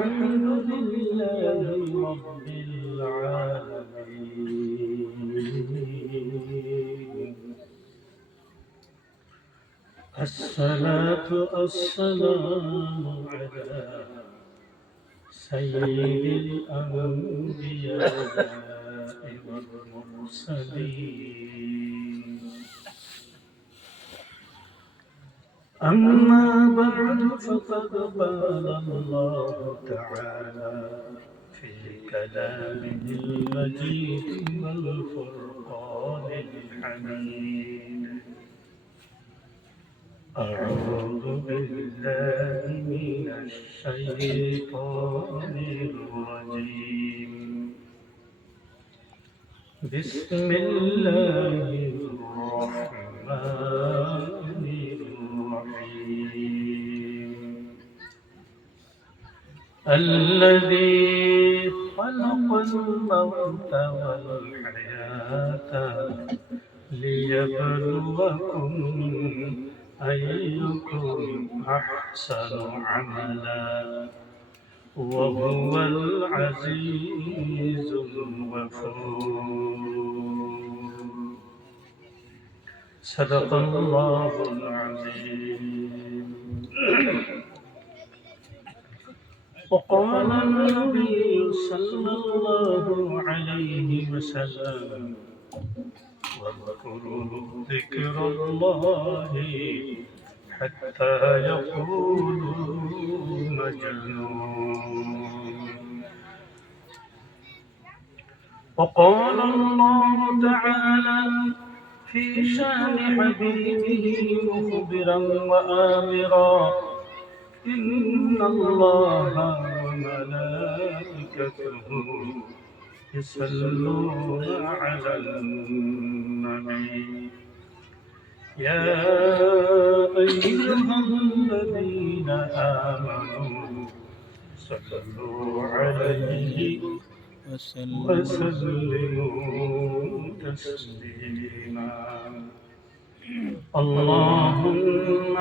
الحمد لله رب العالمين. الصلاة والسلام على سيد الأنبياء والمرسلين. أما بعد فقد قال الله تعالى في كلامه المجيد والفرقان الحميد: أعوذ بالله من الشيطان الرجيم. بسم الله الرحمن الرحيم. الذي خلق الموت والحياة ليبلوكم أيكم أحسن عملا وهو العزيز الغفور. صدق الله العظيم. وقال النبي صلى الله عليه وسلم: واذكروا ذكر الله حتى يقولوا مجنون. وقال الله تعالى في شان حبيبه مخبرا وآمرا: إن الله وملائكته يصلون على النبي يا أيها الذين آمنوا صلوا عليه وسلموا تسليما. اللهم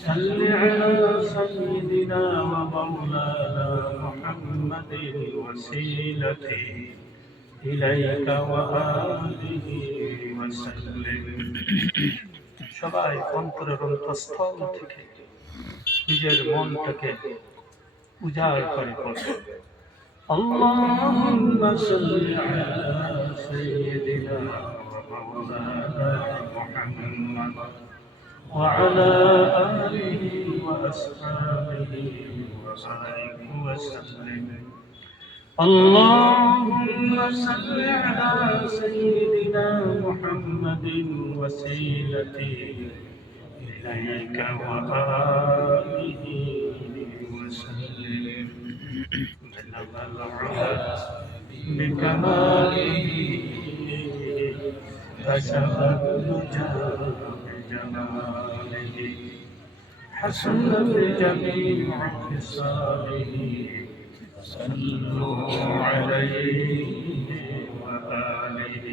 صل على سيدنا ومولانا محمد الوسيلة إليك وآله وسلم. সবাই অন্তরের অন্তঃস্থল থেকে নিজের মনটাকে উজাড় করে পড়বে: আল্লাহুম্মা সাল্লি আলা সাইয়্যিদিনা ওয়া মাওলানা মুহাম্মদ ওয়া আলা আলিহি ওয়া আসহাবিহি ওয়া বারিক ওয়া সাল্লিম. اللهم صل على سيدنا محمد وسيلتي إليك وآله وسلم. بلغ العلا بكماله كشف الدجى بجماله حسنت جميع خصاله. صلوا عليه وآله.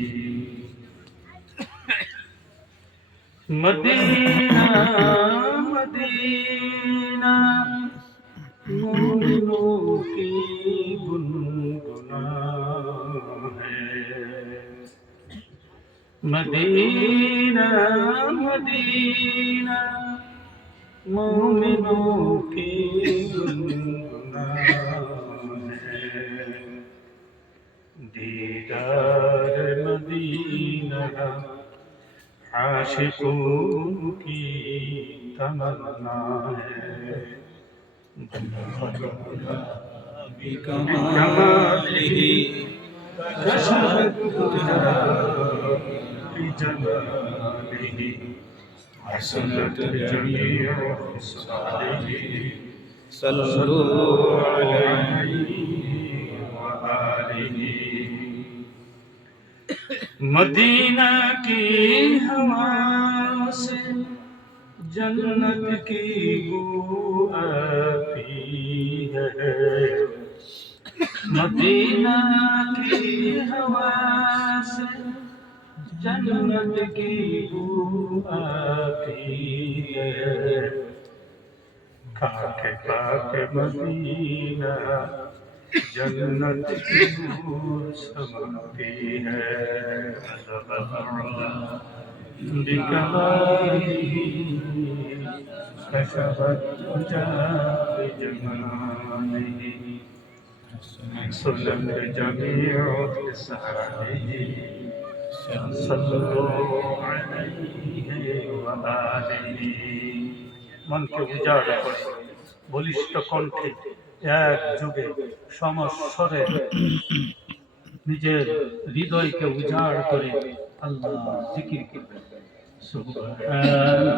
مدینہ مدینہ مومنوں کی گنگناں ہے. مدینہ مدینہ مومنوں کی گنگناں ہے. دیدار مدینہ عاشقوں کی تمنا ہے. بکمالہ کشف الدجى بجمالہ حسنت جمیع خصالہ. صلوا علیہ وآلہ. مدینہ کی ہوا سے جنت کی بو آتی ہے. مدینہ کی ہوا سے جنت کی بو آتی ہے. खाके पाके मदीना जन्नत की नूर चमकती है बिकमालिही कशफत तुजा बिजमालिही सुनत जमीउ खिसालिही सल्लल्लाहु अलैहि व आलिही। মনকে উজাড় করে বলিষ্ঠ কণ্ঠে এক যুগে সমস্বরে নিজের হৃদয়কে উজাড় করে আল্লাহ জিকির করবেন। সুবহানাল্লাহ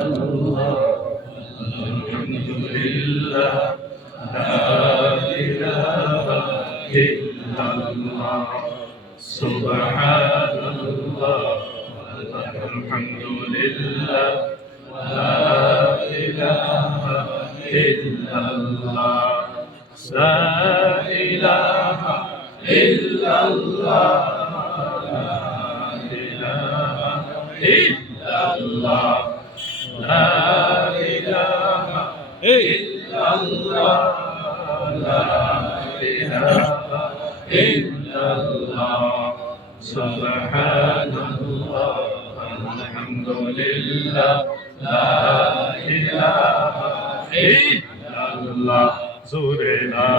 আলহামদুলিল্লাহ লা ইলাহা ইল্লাল্লাহ সুবহানাল্লাহ আলহামদুলিল্লাহ লা ইলাহা ইল্লাল্লাহ লা ইলাহা ইল্লাল্লাহ লা ইলাহা ইল্লাল্লাহ লা ইলাহা ইল্লাল্লাহ লা ইলাহা ইল্লাল্লাহ সুবহানাল্লাহ আলহামদুলিল্লাহ লা ইলাহা ইল্লাল্লাহ জোরে লা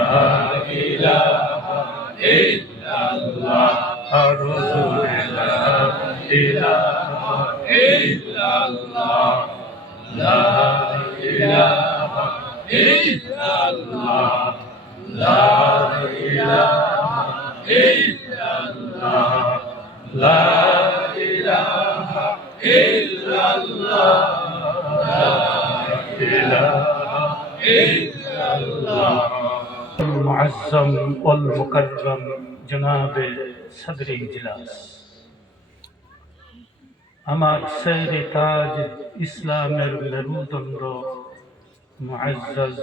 ইলাহা ইল্লাল্লাহ আরো জোরে লা ইলাহা ইল্লাল্লাহ লা ইলাহা ইল্লাল্লাহ লা ইলাহা ইল্লাল্লাহ লা ইলাহা ইল্লাল্লাহ লা ইলাহা ইল্লাল্লাহ المعظم والمكرم جناب صدر اجلاس আমার সেরে তাজ ইসলামের মেরুদণ্ড মুআজ্জাজ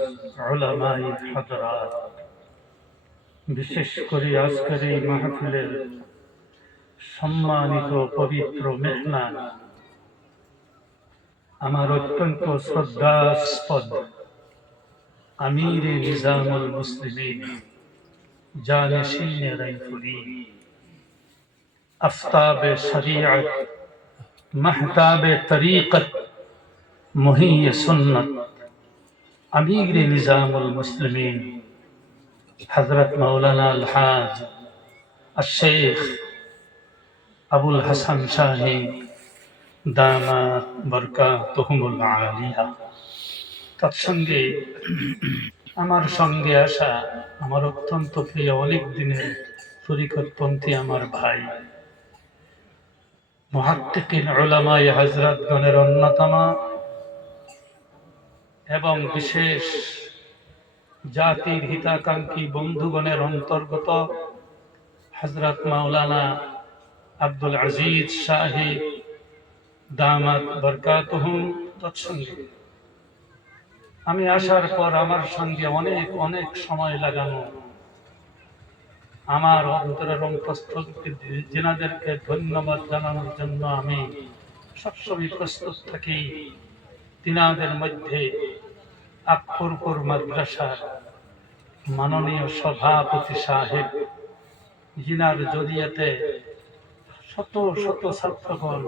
উলামায়ে হযরত, বিশেষ করে আজকের এই মাহফিলের সম্মানিত পবিত্র মেহমান, আমার অত্যন্ত শ্রদ্ধাস্পদ আমিরে নিজামুল মুসলিমিন জানিশিনে রাইফুলি, আফতাবে শরিয়ত, মাহতাবে তরিকত, মুহিয়ে সুন্নত, আমিরে নিজামুল মুসলিমিন হযরত মাওলানা আল-হাজ আশ-শেখ আবুল হাসান শাহী দামাত বরকাতুহুমুল আলিয়া। তৎসঙ্গে আমার সঙ্গে আসা আমার অত্যন্ত প্রিয় অনেক দিনের তরিকতপন্থী আমার ভাই, মুহাক্কিকিন উলামায়ে হযরতগণের অন্যতম এবং বিশেষ জাতির হিতাকাঙ্ক্ষী বন্ধুগণের অন্তর্গত হযরত মাওলানা আব্দুল আজিজ শাহী দামাত বরকাতুহুম। তৎসঙ্গে আমি আসার পর আমার সঙ্গে অনেক অনেক সময় লাগানো আমার অন্তরের অন্তঃস্থল থেকে যেনাদেরকে ধন্যবাদ জানানোর জন্য আমি সবসময় প্রস্তুত থাকি। তিনাদের মধ্যে আকবরপুর মাদ্রাসার মাননীয় সভাপতি সাহেব, যিনার জড়িয়েতে শত শত ছাত্রগণ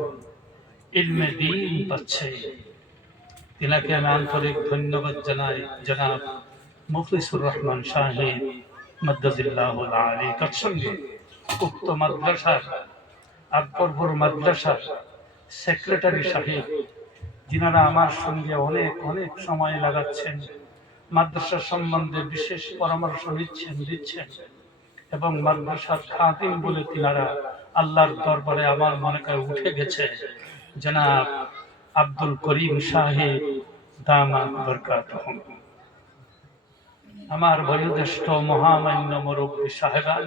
ইলমে দ্বীন পাচ্ছে, তিনাকে আমি আন্তরিক ধন্যবাদ জানাই। জনাব মুখলিসুর রহমান শাহী মাদ্দাজিল্লাহুল আলী। তৎসঙ্গে উক্ত মাদ্রাসার আকবরপুর মাদ্রাসার সেক্রেটারি সাহেব, যিনারা আমার সঙ্গে অনেক অনেক সময় লাগাচ্ছেন, মাদ্রাসা সম্বন্ধে বিশেষ পরামর্শ দিচ্ছেন এবং মাদ্রাসার খাদিম বলে তিনারা আল্লাহর দরবারে আমার মনে করে উঠে গেছে। জনাব আব্দুল করিম শাহী দামাত বরকাতুহুম, আমার বয়োজ্যেষ্ঠ মহামান্য মুরব্বী সাহেবান,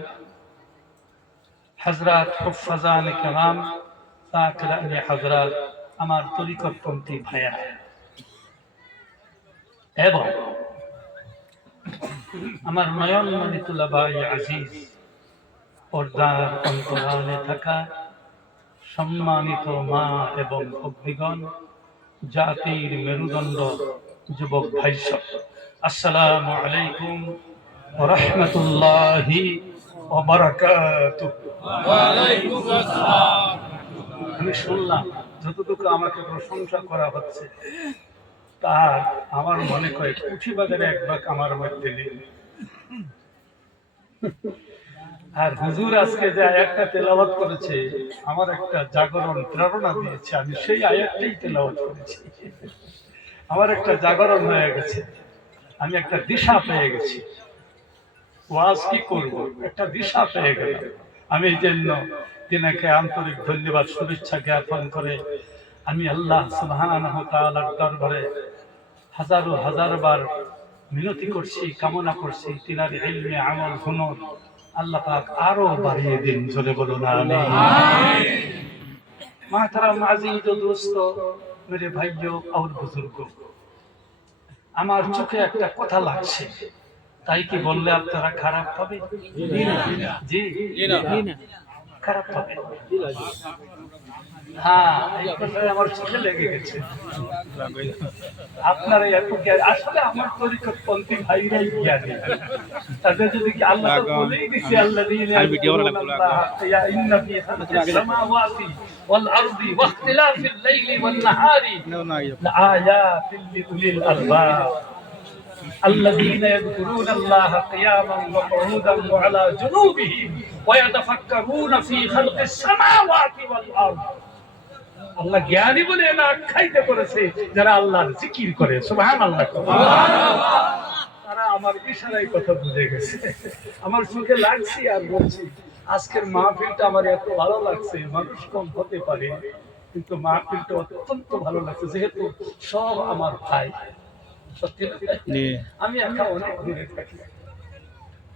হযরত হুফাজান কেরাম, তাকরানে হযরত, আমার তরিকতপন্থী ভাইয়া এবং আমার নয়নমণি তুলাবাই আজিজ, পর্দার অন্তরালে থাকা সম্মানিত মা এবং ভগ্নীগণ, জাতির মেরুদণ্ড যুবক ভাই সব, আসসালামু আলাইকুম ওয়া রাহমাতুল্লাহি ওয়া বারাকাতুহু। আমি শুনলাম যতটুকু আমাকে প্রশংসা করা হচ্ছে তার আমার মনে হয় পুঁথিবাজার এক ভাগ আমার মধ্যে নেই। আর হুজুর আজকে যে আয়াতটা তেলাওয়াত করেছে আমার একটা জাগরণ প্রেরণা দিয়েছে, আমি সেই আয়াতটাই তেলাওয়াত করেছি। আমার একটা জাগরণ হয়ে গেছে, আমি একটা দিশা পেয়ে গেছি, ওয়াজ কি করব একটা দিশা পেয়ে গেল। আমি এই জন্য তিনাকে আন্তরিক ধন্যবাদ শুভেচ্ছা জ্ঞাপন করে আমি আল্লাহ সুবহানাহু ওয়া তাআলার দরবারে হাজারো হাজার বার মিনতি করছি, কামনা করছি তিনার ইলমে আমল হুনর আল্লাহ পাক আরো বাড়িয়ে দিন, জোরে বলুন আমিন। মাহতারাম আজিজ ও দোস্ত, মেরে ভাইও और বুজুর্গ, আমার চোখে একটা কথা লাগছে, তাই কি বললে আপনারা খারাপ হবে? জি খারাপ হবে। হ্যাঁ, এই কথায় আমার চোখে লেগে গেছে। আপনারা আসলে আমার তরিকতপন্থী ভাইরাই জ্ঞানী, তাদের যদি কি আল্লাহ তো বলেই দিয়েছে আল্লাযীনা ইন্না ফী খালকিস সামাওয়াতি ওয়াল আরদি ওয়াখতিলাফিল লাইলি ওয়ান নাহারি লাআয়াতিন লিউলিল আলবাব الذين يذكرون الله قياما وقعودا وعلى جنوبهم ويتفكرون في خلق السماوات والارض। আল্লাহ জ্ঞানী বলে না আখ্যায়িত করেছে যারা আল্লাহর জিকির করে, সুবহানাল্লাহ। তারা আমার ইশারায় কথা বুঝে গেছে। আমার চোখে লাগছে আর বলছি আজকের মাহফিলটা আমার এত ভালো লাগছে, মানুষ কম হতে পারে কিন্তু মাহফিলটা অত্যন্ত ভালো লাগছে, যেহেতু সব আমার ভাই। সত্যি আমি একা অনেক দূরে থাকি,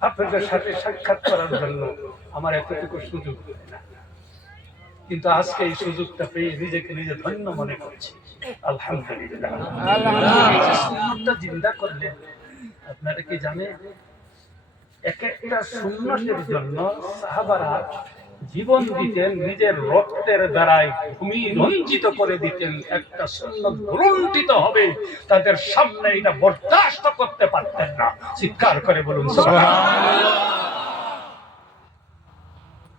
আপনাদের সাথে সাক্ষাৎ করার জন্য আমার এতটুকু সুযোগ হয় না, কিন্তু আজকে এই সুযোগটা পেয়ে নিজেকে নিজে ধন্য মনে করছি। আলহামদুলিল্লাহ। সুন্নতটা জিন্দা করলেন, আপনারা কি জানেন এক একটা সুন্নতের জন্য সাহাবারা জীবন দিতেন, নিজের রক্তের দ্বারাই ভূমি রঞ্জিত করে দিতেন। একটা সুন্নত গ্রন্থিত হবে তাদের সামনে এটা বরদাস্ত করতে পারতেন না। চিৎকার করে বলুন সুবহানাল্লাহ।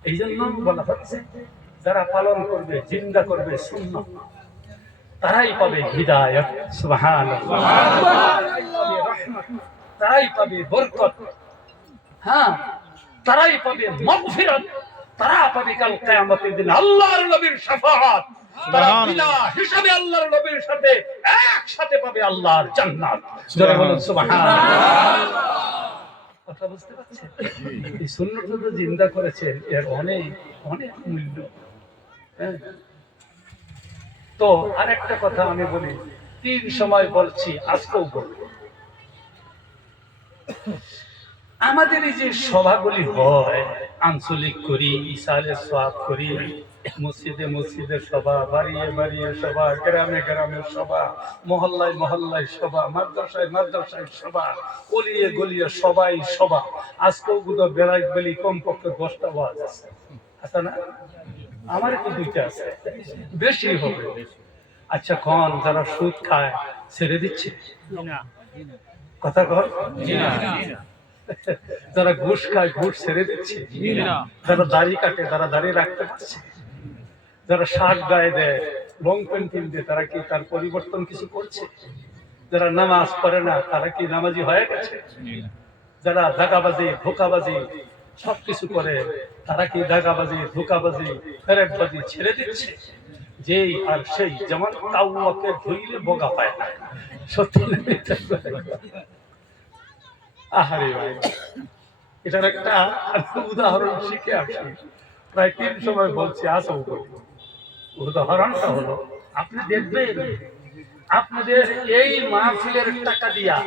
এই জন্য বলা হচ্ছে যারা পালন করবে, জিন্দা করবে সুন্নাত, তারাই পাবে হিদায়াত, সুবহানাল্লাহ, তারাই পাবে রহমত, তারাই পাবে বরকত, হ্যাঁ তারাই পাবে মাগফিরাত, তারা পাবে কাল কিয়ামতের দিন আল্লাহর নবীর শাফাআত, তারা বিনা হিসাবে আল্লাহর নবীর সাথে একসাথে পাবে আল্লাহর জান্নাত। জোরে বলুন সুবহানাল্লাহ। কথা বুঝতে পারছেন? এই সুন্নতটা তো জিন্দা করেছেন, এর অনেক অনেক মূল্য। তো আরেকটা কথা আমি বলি, 3 সময় বলছি, আজকেও বলবো। আমাদের এই যে সভাগুলি হয়, আঞ্চলিক করি, ইসালে সওয়াব করি, মসজিদে মসজিদে সভা, বাড়িয়ে বাড়িয়ে সভা, গ্রামে গ্রামে সভা, মহল্লায় মহল্লায় সভা, মাদ্রাসায় মাদ্রাসায় সভা, গলিয়ে গলিয়ে সবাই সভা। আজকেও গুলো বেলায় বেলি কমপক্ষে 10টা ওয়াজ আছে, আছে না? আমার তো 2টা আছে, বেশি হবে। আচ্ছা কোন যারা সুদ খায় ছেড়ে দিচ্ছে? কথা কর। যারা ঘুষ খায় ঘুষ ছেড়ে দিচ্ছে? যারা দাড়ি কাটে তারা দাড়ি রাখতে পারছে? যারা শার্ট গায়ে দেয়, লং প্যান্ট কিনতে, তারা কি তার পরিবর্তন কিছু করছে? যারা নামাজ পড়ে না তারা কি নামাজি হয়ে গেছে? যারা দাগাবাজি ধোঁকাবাজি সবকিছু করে তারা কি দাগাবাজি ধোঁকাবাজি ফেরেববাজি ছেড়ে দিচ্ছে? যেই আর সেই, যেমন কাউকে ধুইলে বোগা পায় না। সত্যি আহারে ভাই, এটার একটা উদাহরণ শিখে আসি। প্রায় 3 সময় বলছি, আসো উদাহরণটা হলো, আপনি দেখবেন আপনাদের এই মাহফিলের টাকা দিয়া,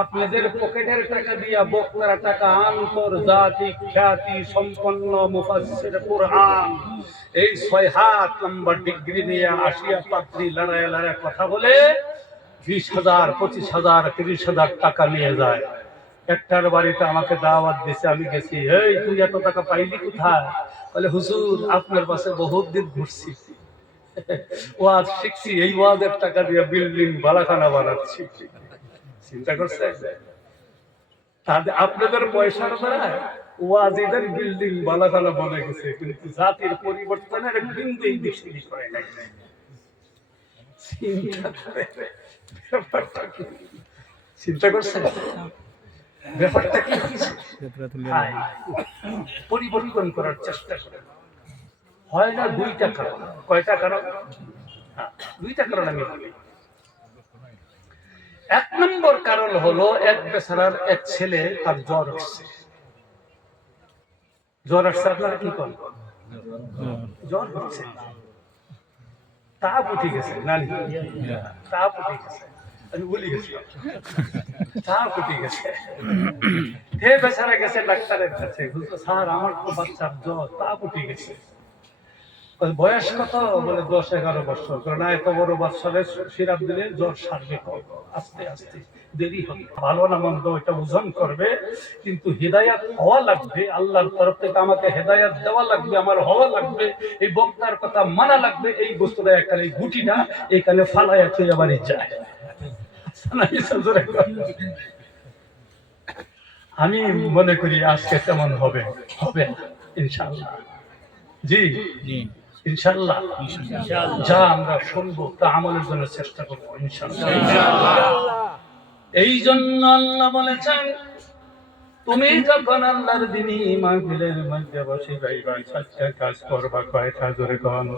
আপনাদের পকেটের টাকা দিয়া বক্তারা টাকা আন্তর্জাতিক খ্যাতি সম্পন্ন মুফাসসির কুরআন এই 6 হাত লম্বা ডিগ্রি নিয়ে আসিয়া পাত্রী লড়াইয়া লড়াইয়া কথা বলে 20,000 25,000 30,000 টাকা নিয়ে যায়। একটার বাড়িতে আমাকে দাওয়াত দিয়েছে, আমি গেছি। এই তুই এত টাকা পাইলি কোথায়? বলে হুজুর আপনার পাশে বহুত দিন ঘুরছি, ওয়াজ শিখছি, এই ওয়াজের টাকা দিয়ে বিল্ডিং বালাখানা বানাচ্ছি। চিন্তা করছে? তাদের আপনাদের পয়সার দ্বারা ওয়াজিদের বিল্ডিং বালাখানা বনে গেছে, কিন্তু জাতির পরিবর্তনের বিন্দুই দৃষ্টি করে নাই। চিন্তা করছে ব্যাপারটা কি? পরিবর্তন করার চেষ্টা করে হয় না। দুইটা কারণ। কয়টা কারণ? দুইটা কারণ আমি বলি। এক নম্বর কারণ হলো, এক বেচারার এক ছেলে তার জ্বর আসছে। জ্বর আসছে, আপনারা কি করেন? জ্বর হচ্ছে, তাপ উঠে গেছে, নানি তাপ উঠে গেছে, আমি বলি গেছি তাপ উঠে গেছে। হে বেচারা গেছে ডাক্তারের কাছে, স্যার আমার তো বাচ্চার জ্বর, তাপ উঠে গেছে। বয়স কত? বলে 10-11 বছর। কারণ এত বড় বাচ্চাদের সিরাপ দিলে জ্বর সারবে আস্তে আস্তে, দেরি হবে। ভালো না মন্দ এটা ওজন করবে, কিন্তু হেদায়াত হওয়া লাগবে। আল্লাহর তরফ থেকে আমাকে হেদায়াত দেওয়া লাগবে, আমার হওয়া লাগবে, এই বক্তার কথা মানা লাগবে। এই বস্তুটা এখানে, এই গুটিটা এখানে ফালাইয়া চলে আবার যায়। আমি মনে করি আজকে তেমন হবে হবে ইনশাআল্লাহ। জি ইনশাআল্লাহ। যা আমরা শুনবো তা আমলের জন্য চেষ্টা করবো ইনশাআল্লাহ। এই জন্য আল্লাহ বলেছেন, তুমি যখন আল্লাহর দিনী মাহফিলের মধ্যে বসে যাইবা, চারটা কাজ করবা। কয়টা? জোরে কোন।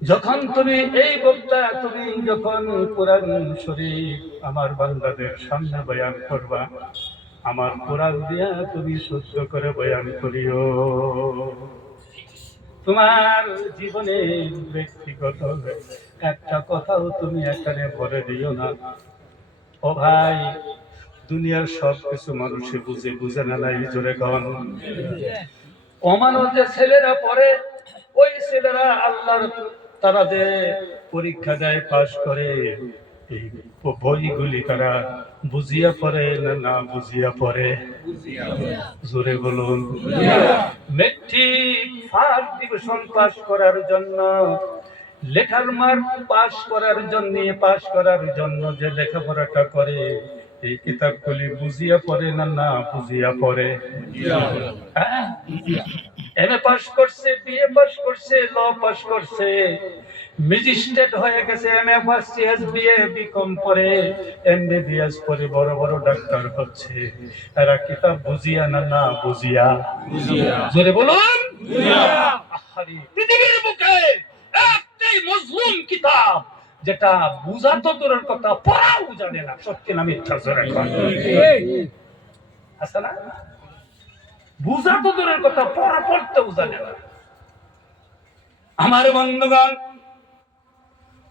যখন তুমি এই বক্তা, তুমি যখন কোরআন শরীফ আমার বান্দাদের সামনে বয়ান করবা, আমার কোরআন দিয়া তুমি শুদ্ধ করে বয়ান করিও। তোমার জীবনে ব্যক্তিগত একটা কথাও তুমি এখানে বলে দিও না। ও ভাই, দুনিয়ার সব কিছু মানুষে বুঝে, বুঝে না নাই? জোরে কন। অমানুষ যে ছেলেরা পড়ে, ওই ছেলেরা আল্লাহর তারা যে পরীক্ষা দেয়, পাশ করে, এই বইগুলি তারা বুঝিয়া পড়ে না না বুঝিয়া পড়ে? জোরে বলুন। মেট্রিক ফার্স্ট ডিভিশন পাস করার জন্য, লেখার মার্ক পাস করার জন্য, পাস করার জন্য যে লেখাপড়াটা করে, এই কিতাবগুলি বুঝিয়া পড়ে না না বুঝিয়া পড়ে? এমএ পাস করছে, বিএ পাস করছে, ল পাস করছে, ম্যাজিস্ট্রেট হয়ে গেছে, MA pass, CS, BA, BCom পড়ে, এমবিবিএস পড়ে, বড় বড় ডাক্তার হচ্ছে। এরা কিতাব বুঝিয়া না না বুঝিয়া? জোরে বলুন। পৃথিবীর বুকে একটাই মজলুম কিতাব যেটা বুঝা তো দূরের কথা, পড়াও জানে না। সত্যি না মিথ্যা? জোরে আছে না? বুঝা তো দূরের কথা, পড়া পড়তেও জানে না। আমার বন্ধুগণ,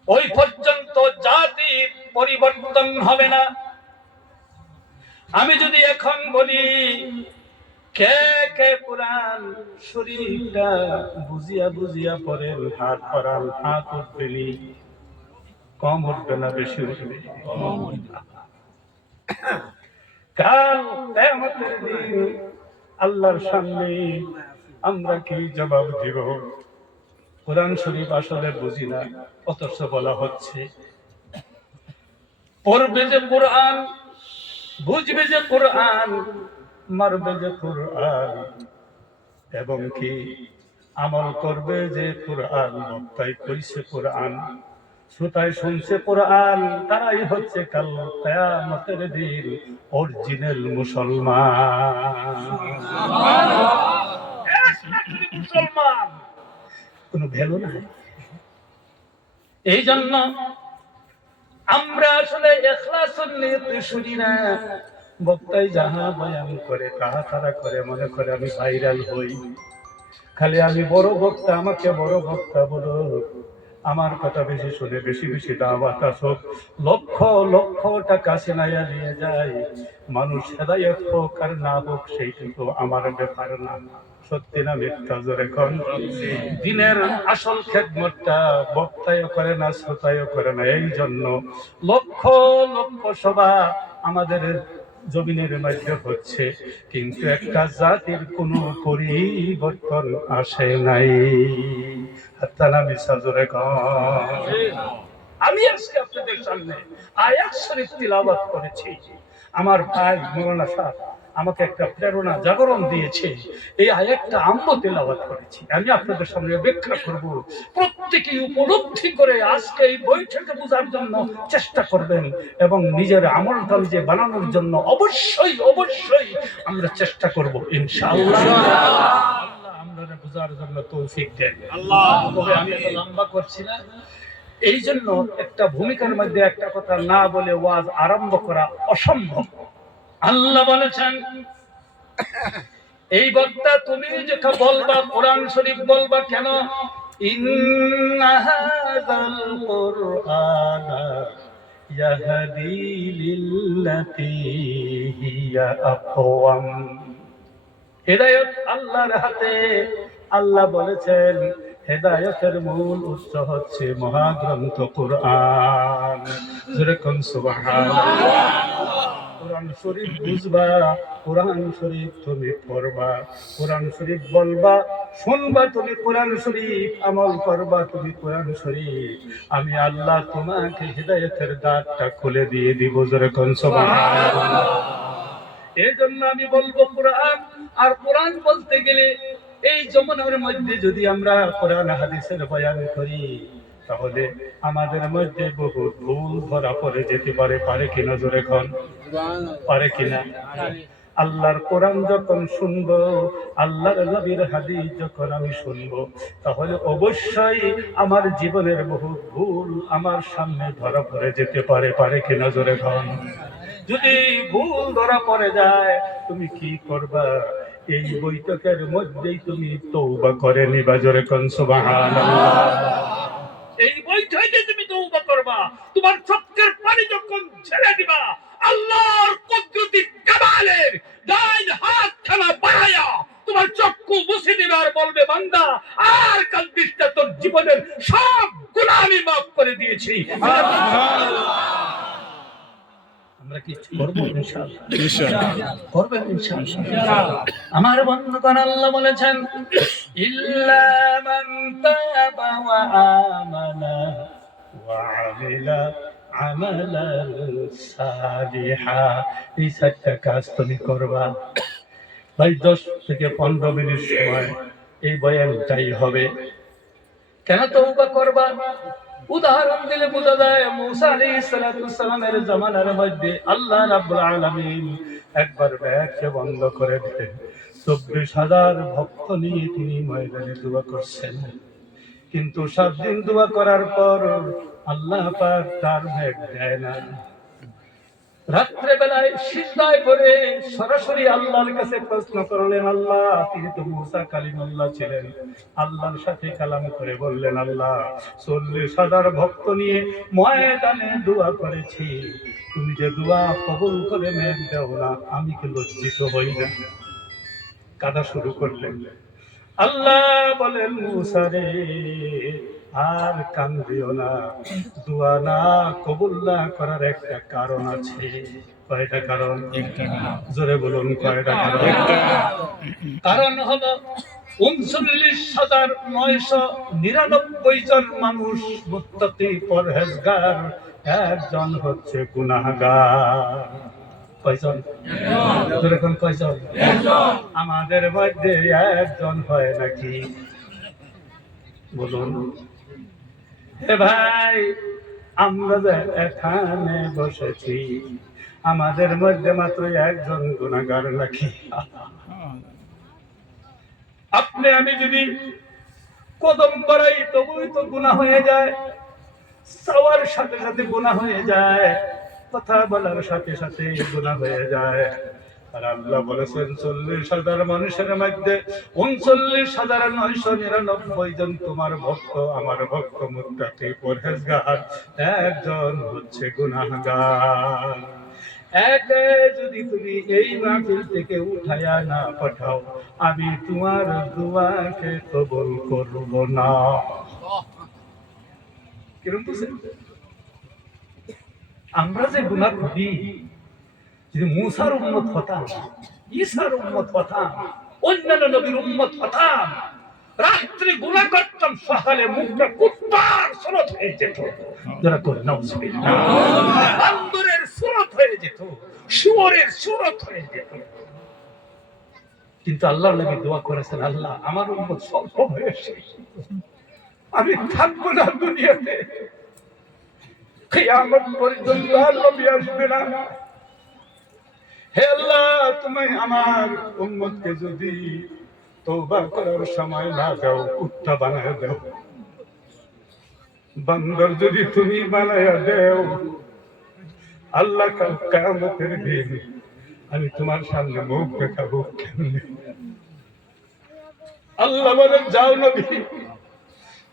ওই পর্যন্ত জাতির পরিবর্তন হবে না। আমি যদি এখন বলি, কে কে কোরআন শরীফটা বুঝিয়া বুঝিয়া পড়েন, হাত পড়ান, হাত উঠবেনি। কম উঠবে না বেশি উঠবে? কাল কিয়ামতের দিন আল্লাহর সামনে আমরা কি জবাব দিব? কোরআন শরীফ আসলে বুঝি না, অথচ বলা হচ্ছে পড়বে যে কোরআন, বুঝবে যে কোরআন, মারবে যে কোরআন, এবং কি আমল করবে যে কোরআন। বক্তাই কইছে কোরআন, শ্রোতায় শুনছে কোরআন, তারাই হচ্ছে কাল কিয়ামতের দিন অরিজিনাল মুসলমান। মুসলমান কোনো ভ্যালু নাই। এই জন্য আমরা আসলে ইখলাসের নিয়তে শুনি না। বক্তাই যাহা বয়ান করে তাহা তারা করে, মনে করে আমি ভাইরাল হই, খালি আমি বড় বক্তা, আমাকে বড় বক্তা বলো, আমার কথা বেশি শুনে বেশি বেশি দাওয়াত আসুক, লক্ষ লক্ষ টাকা সিনাইয়া নিয়ে যায়। মানুষ হেদায়েত হোক আর না হোক সেই কিন্তু আমার ব্যাপার না। সত্যি না মিথ্যা? জোরে কোন। দিনের আসল খেদমতটা বক্তায়ও করে না, শ্রোতায়ও করে না। এই জন্য লক্ষ লক্ষ সভা আমাদের জমিনের মধ্যে হচ্ছে, কিন্তু একটা জাতির কোনো পরিবর্তন আসে নাই। হাত্তানামি সাজরে আমি আজকে আপনাদের সামনে আয়াত শরীফ তিলাওয়াত করেছি। আমার ভাই মৌলানা সাহেব আমাকে একটা প্রেরণা জাগরণ দিয়েছে, এই আয়াতটা আমরা তেলাওয়াত করেছি। আমি আপনাদের সামনে ব্যাখ্যা করব, প্রত্যেকেই উপলব্ধি করে আজকে এই বইটাকে বোঝার জন্য চেষ্টা করবেন এবং নিজের আমল তালিজে বানানোর জন্য অবশ্যই অবশ্যই আমরা চেষ্টা করব ইনশাআল্লাহ। আল্লাহ আমরা বোঝার জন্য তৌফিক দেন আল্লাহ। তবে আমি এত লম্বা করছি না, এই জন্য একটা ভূমিকার মধ্যে একটা কথা না বলে ওয়াজ আরম্ভ করা অসম্ভব। আল্লাহ বলেছেন, এই বক্তা তুমি যেটা বলবা কোরআন শরীফ বলবা কেন? ইন্না হাযাল কুরআনা ইয়াহদি লিল্লাতী হিয়া আকওয়াম। হিদায়াত আল্লাহর হাতে। আল্লাহ বলেছেন হেদায়েতের মূল উৎস হচ্ছে মহাগ্রন্থ কুরআন। যেরকম সুবহানাল্লাহ। কোরআন শরীফ বুঝবা, কোরআন শরীফ তুমি পড়বা, কোরআন শরীফ বলবা, শুনবা তুমি কোরআন শরীফ, আমল করবা তুমি কোরআন শরীফ, আমি আল্লাহ তোমাকে হেদায়েতের দ্বারটা খুলে দিয়ে দিব। যেরকম সুবহানাল্লাহ। এই জন্য আমি বলবো কোরআন। আর কোরআন বলতে গেলে এই জমানার মধ্যে যদি আমরা কোরআন হাদিসের বয়ান করি তাহলে আমাদের মধ্যে বহু ভুল ধরা পড়ে যেতে পারে। পারে কিনা? জোরে কোন পারে কিনা? আল্লাহর কোরআন যখন শুনবো, আল্লাহর নবীর হাদিস যখন আমি শুনবো, তাহলে অবশ্যই আমার জীবনের বহু ভুল আমার সামনে ধরা পড়ে যেতে পারে। পারে কিনা? জোরে কোন। যদি ভুল ধরা পড়ে যায় তুমি কি করবা? এই বৈঠকের মধ্যেই তুমি তওবা করে নিবা। জোরে কোন সুবহানাল্লাহ। এই বৈঠকে তুমি তওবা করবা, তোমার চোখের পানি যখন ছেড়ে দিবা, আল্লাহর কুদরতি কামালের ডাইন হাত খানা বাড়ায়া তোমার চক্ষু মুছে দিবে আর বলবে, বান্দা আর কাঁদিস না, তোর জীবনের সব গুনাহ আমি মাফ করে দিয়েছি। আমরা কি করব? ইনশাআল্লাহ ইনশাআল্লাহ করবেন ইনশাআল্লাহ। আমার বন্ধুগণ, আল্লাহ বলেছেন ইল্লা মান তাবা ওয়া আমানা ওয়া আমিলা আমালান সালিহা। এই সাতটা কাজ তুমি করবা। ভাই 10 থেকে 15 মিনিট সময় এই বয়ানটাই হবে। কেন তওবা করবা? উদাহরণ দিলে বোঝা যায়, মুসা আলাইহিস সালামের জামানার মধ্যে আল্লাহ রাব্বুল আলামিন একবার ব্যাগকে বন্ধ করে দিলেন। 24,000 ভক্ত নিয়ে তিনি ময়দানে দোয়া করছেন, কিন্তু 7 দিন দোয়া করার পর আল্লাহ পাক তার ব্যাগ দেয় না। রাত্রে বেলায় সিজদায় পড়ে সরাসরি আল্লাহর কাছে প্রশ্ন করলেন, আল্লাহ, তিনি তো মুসা কালিমুল্লাহ ছিলেন, আল্লাহর সাথে কালাম করে বললেন, আল্লাহ 40,000 ভক্ত নিয়ে ময়দানে দোয়া করেছি, তুমি যে দোয়া কবুল করে মেঘ দাও না, আমি কি লজ্জিত হই না? কাঁদা শুরু করলেন। আল্লাহ বলেন, মুসা রে আর কান্দিও না, দোয়া না কবুল না করার একটা কারণ আছে। কয়টা কারণ? জোরে বলুন, কয়টা কারণ? কারণ হলো 39,999 জন মানুষ মুত্তাকি পরহেজগার, একজন হচ্ছে গুনাহগার। কয়জন? যেরকম কয়জন? আমাদের মধ্যে একজন হয় নাকি? বলুন। হে ভাই, আমরা যে এখানে বসেছি আমাদের মধ্যে মাত্র একজন গুনাহগার নাকি? আপনি আমি যদি কদম বাড়াই তবুই তো গুনাহ হয়ে যায়, চাওয়ার সাথে সাথে গুনাহ হয়ে যায়, কথা বলার সাথে সাথে গুনাহ হয়ে যায়। আর আল্লাহ বলেছেন 40,000 মানুষের মধ্যে 39,999 জন তোমার ভক্ত, আমার ভক্ত, মুত্তাকি পরহেজগার, একজন হচ্ছে গুনাহগার। একে যদি তুমি এই মাহফিল থেকে উঠায়া না পাঠাও, আমি তোমার দোয়াকে কবুল করব না। কিরকম বুঝছেন? আমরা যে গুনাহ করি, যদি মুসার উম্মত হতাম, ঈসার উম্মত হতাম, অন্যান্য নবীর উম্মত হতাম, রাত্রি গুনাহ করতাম, সকালে মুখটা কুত্তার সুরত হয়ে যেত, যারা করে নাউজুবিল্লাহ, বান্দরের সুরত হয়ে যেত, শুয়োরের সুরত হয়ে যেত। কিন্তু আল্লাহর নবী দোয়া করেছেন, আল্লাহ আমার উম্মত স্বল্প হয়েছে, আমি থাকবো না দুনিয়াতে, কিয়ামত পর্যন্ত আর নবী আসবে না। হে আল্লাহ, তুমি আমার উম্মতকে যদি তওবা করার সময় না দাও, কুত্তা বানায় দাও, বান্দর যদি তুমি বানায় দাও, আল্লাহ কাল কিয়ামতের দিন আমি তোমার সামনে মুখ দেখাবো কেমনে? আল্লাহ বলেন, যাও নবী,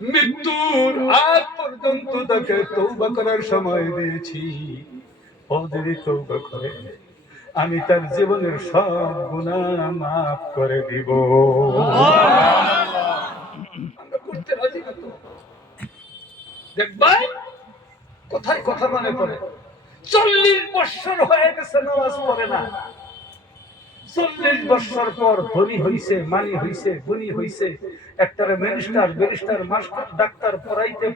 মৃত্যুর আগ পর্যন্ত তাকে তওবা করার সময় দিয়েছি, ও যদি তওবা করে আমি তার জীবনের সব গুনাহ মাফ করে দিব। আমরা করতে রাজি না তো? দেখবাই কোথায় কথা মনে পড়ে, 40 বছর হয়ে গেছে নামাজ পড়ে না, 40 বছর পর ধনী হইছে, মানি হইছে, গুণী হইছে, একটা ব্যারিস্টার মাস্টার ডাক্তার পড়াইতে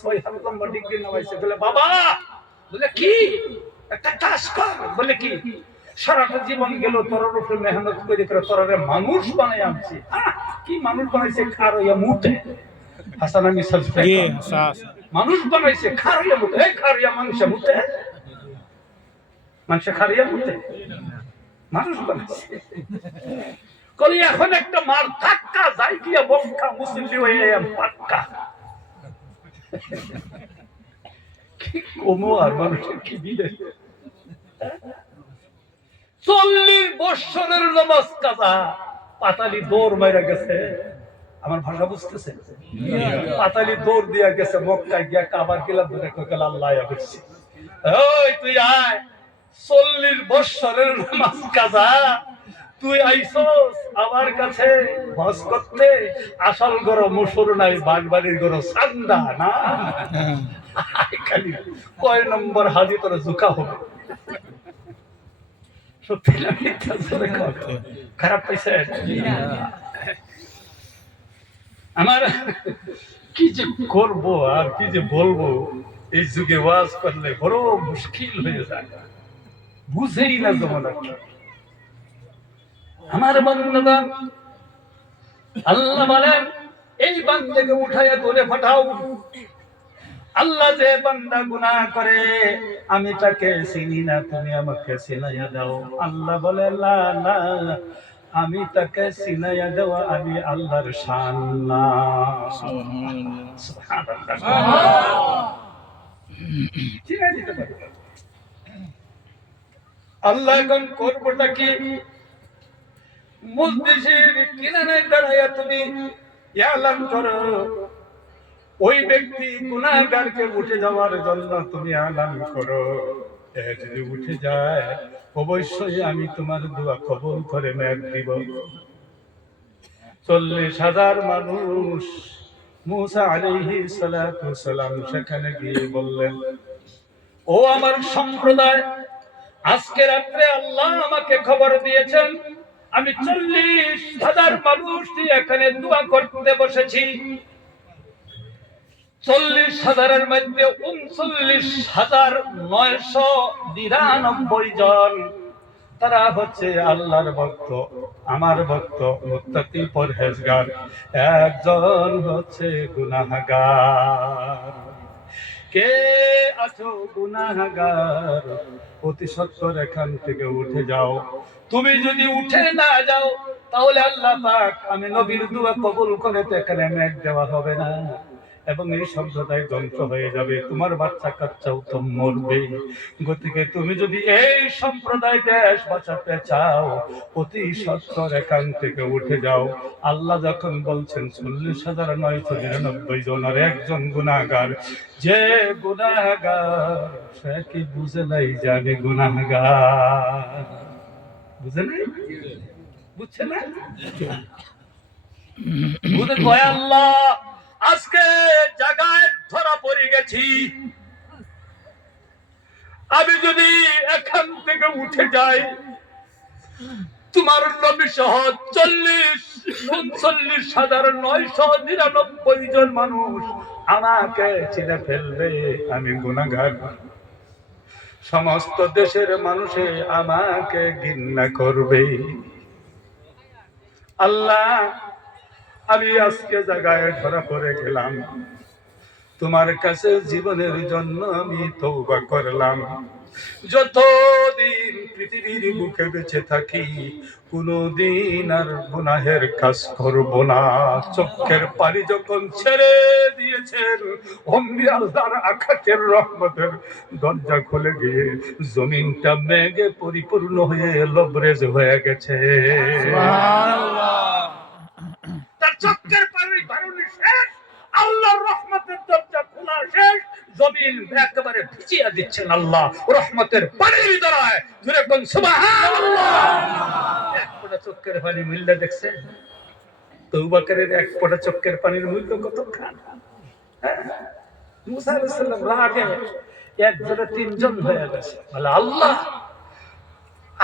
6 নম্বর ডিগ্রি নামাইছে। বলে বাবা, বলে কি একটা কাজ কর, বলে কি? সারাটা জীবন গেল তোর উপরে মেহনত করে তোরে মানুষ বানাই আনছি। কি মানুষ বানাইছে? খারইয়া মুতে। হাসান আমি মানুষ বানাইছে খারইয়া মুতে। এই খারইয়া মাংস মুতে, মানুষ খারইয়া মুতে, মানুষ বানাইছে। কলি এখন একটা মার ধাক্কা যাই গিয়া বক্কা মুসল্লি হয়ে পাক্কা। কি কমো আর মানুষের কি বিদায়। 40 বছরের নামাজ কাজা, পাতালি দৌড় মাইরা গেছে। আমার ভাষা বুঝতেছে? পাতালি দৌড় দিয়া গেছে মক্কায় গিয়া কাবার গেলাম ধরে কইল আল্লাহ আইছি। ওই তুই আয়, 40 বছরের নামাজ কাজা, তুই আইছস আমার কাছে হজ করতে। আসল গরো মুসুর নাই, বাগবাড়ির গরো সান্দা না। খালি কয় নম্বর হাজি তোর জুকা হবে। সত্যি না মিথ্যা? খারাপ পাইছে আমার। কি যে করব আর কি যে বলবো, এই যুগে ওয়াজ করলে বড় মুশকিল হয়ে যায়, বুঝেই না জমানা কি। আমার বান্দা, আল্লাহ বলেন এই বান্দাকে উঠাইয়া তুলে পাঠাও। আল্লাহ যে বান্দা গুনাহ করে আমি তাকে চিনি না, তুমি আমাকে চিনাইয়া দাও। আল্লাহ বলে না না, আমি তাকে চিনাইয়া দেওয়া আমি আল্লাহর শান না। চিনাই দিতে পারি। আল্লাহ এখন করবোটা কি? মজলিসের কিনারে দাঁড়াইয়া তুমি এলান করো, ওই ব্যক্তি গুনাহগারকে উঠে যাওয়ার জন্য তুমি এলান করো। যদি উঠে যায় অবশ্যই আমি তোমার দোয়া কবুল করে মেঘ দিব। 40,000 মানুষ মুসা আলাইহিস সালাতু সালাম সেখানে গিয়ে বললেন, ও আমার সম্প্রদায়, আজকে রাত্রে আল্লাহ আমাকে খবর দিয়েছেন আমি 40,000 মানুষ নিয়ে এখানে দোয়া করতে বসেছি। 40,000-এর মধ্যে 39,999 জন তারা হচ্ছে আল্লাহর ভক্ত, আমার ভক্ত, মুত্তাকি পরহেজগার। একজন হচ্ছে গুনাহগার। কে আছো গুনাহগার? অতি সত্বর এখান থেকে উঠে যাও। তুমি যদি উঠে না যাও তাহলে আল্লাহ পাক আমি নবীর দোয়া কবুল করে তো এখানে মেঘ দেওয়া হবে না, এবং এই সম্প্রদায় ধ্বংস হয়ে যাবে, তোমার বাচ্চা কাচ্চাও তো মরবে। গতিকে তুমি যদি এই সম্প্রদায় দেশ বাঁচাতে চাও অতি সত্বর এখান থেকে উঠে যাও। আল্লাহ যখন বলছেন 40,999 জন আর একজন গুনাহগার, যে গুনাহগার সে কি বুঝে নাই যে আমি গুনাহগার? বুঝে নাই? বুঝছে না? বুঝে কয় আল্লাহ আজকে জায়গায় ধরা পড়ে গেছি, আমি যদি এখান থেকে উঠে যায়, তোমার নবী সহ 39,999 জন মানুষ আমাকে চিনে ফেলবে, আমি গুনাহগার। সমস্ত দেশের মানুষে আমাকে ঘৃণা করবে। আল্লাহ, আমি আজকে জায়গায় ধরা পড়ে গেলাম, তোমার কাছে জীবনের জন্য আমি তওবা করলাম। যতদিন পৃথিবীর বুকে বেঁচে থাকি কোনদিন আর গুনাহের কাজ করব না। চোখের পানি যখন ছেড়ে দিয়েছেন, অমনি আল্লাহর আকাশের রহমতের দরজা খুলে গিয়ে জমিনটা মেঘে পরিপূর্ণ হয়ে লবরেজ হয়ে গেছে। তার চোখের পানি বারুনি শেষ, আল্লাহর রহমতের দরজা খোলা শেষ, জমিন একেবারে ভিজিয়ে দিচ্ছেন আল্লাহ রহমতের পানির দ্বারায়। জোরে বলুন সুবহানাল্লাহ। এক ফোঁটা চোখের পানি মূল্য দেখছেন? তওবা করার এক ফোঁটা চোখের পানির মূল্য কত খান। মুসা আলাইহিস সালাম রাগে একজনে তিনজন হয়ে গেছে, বলে আল্লাহ,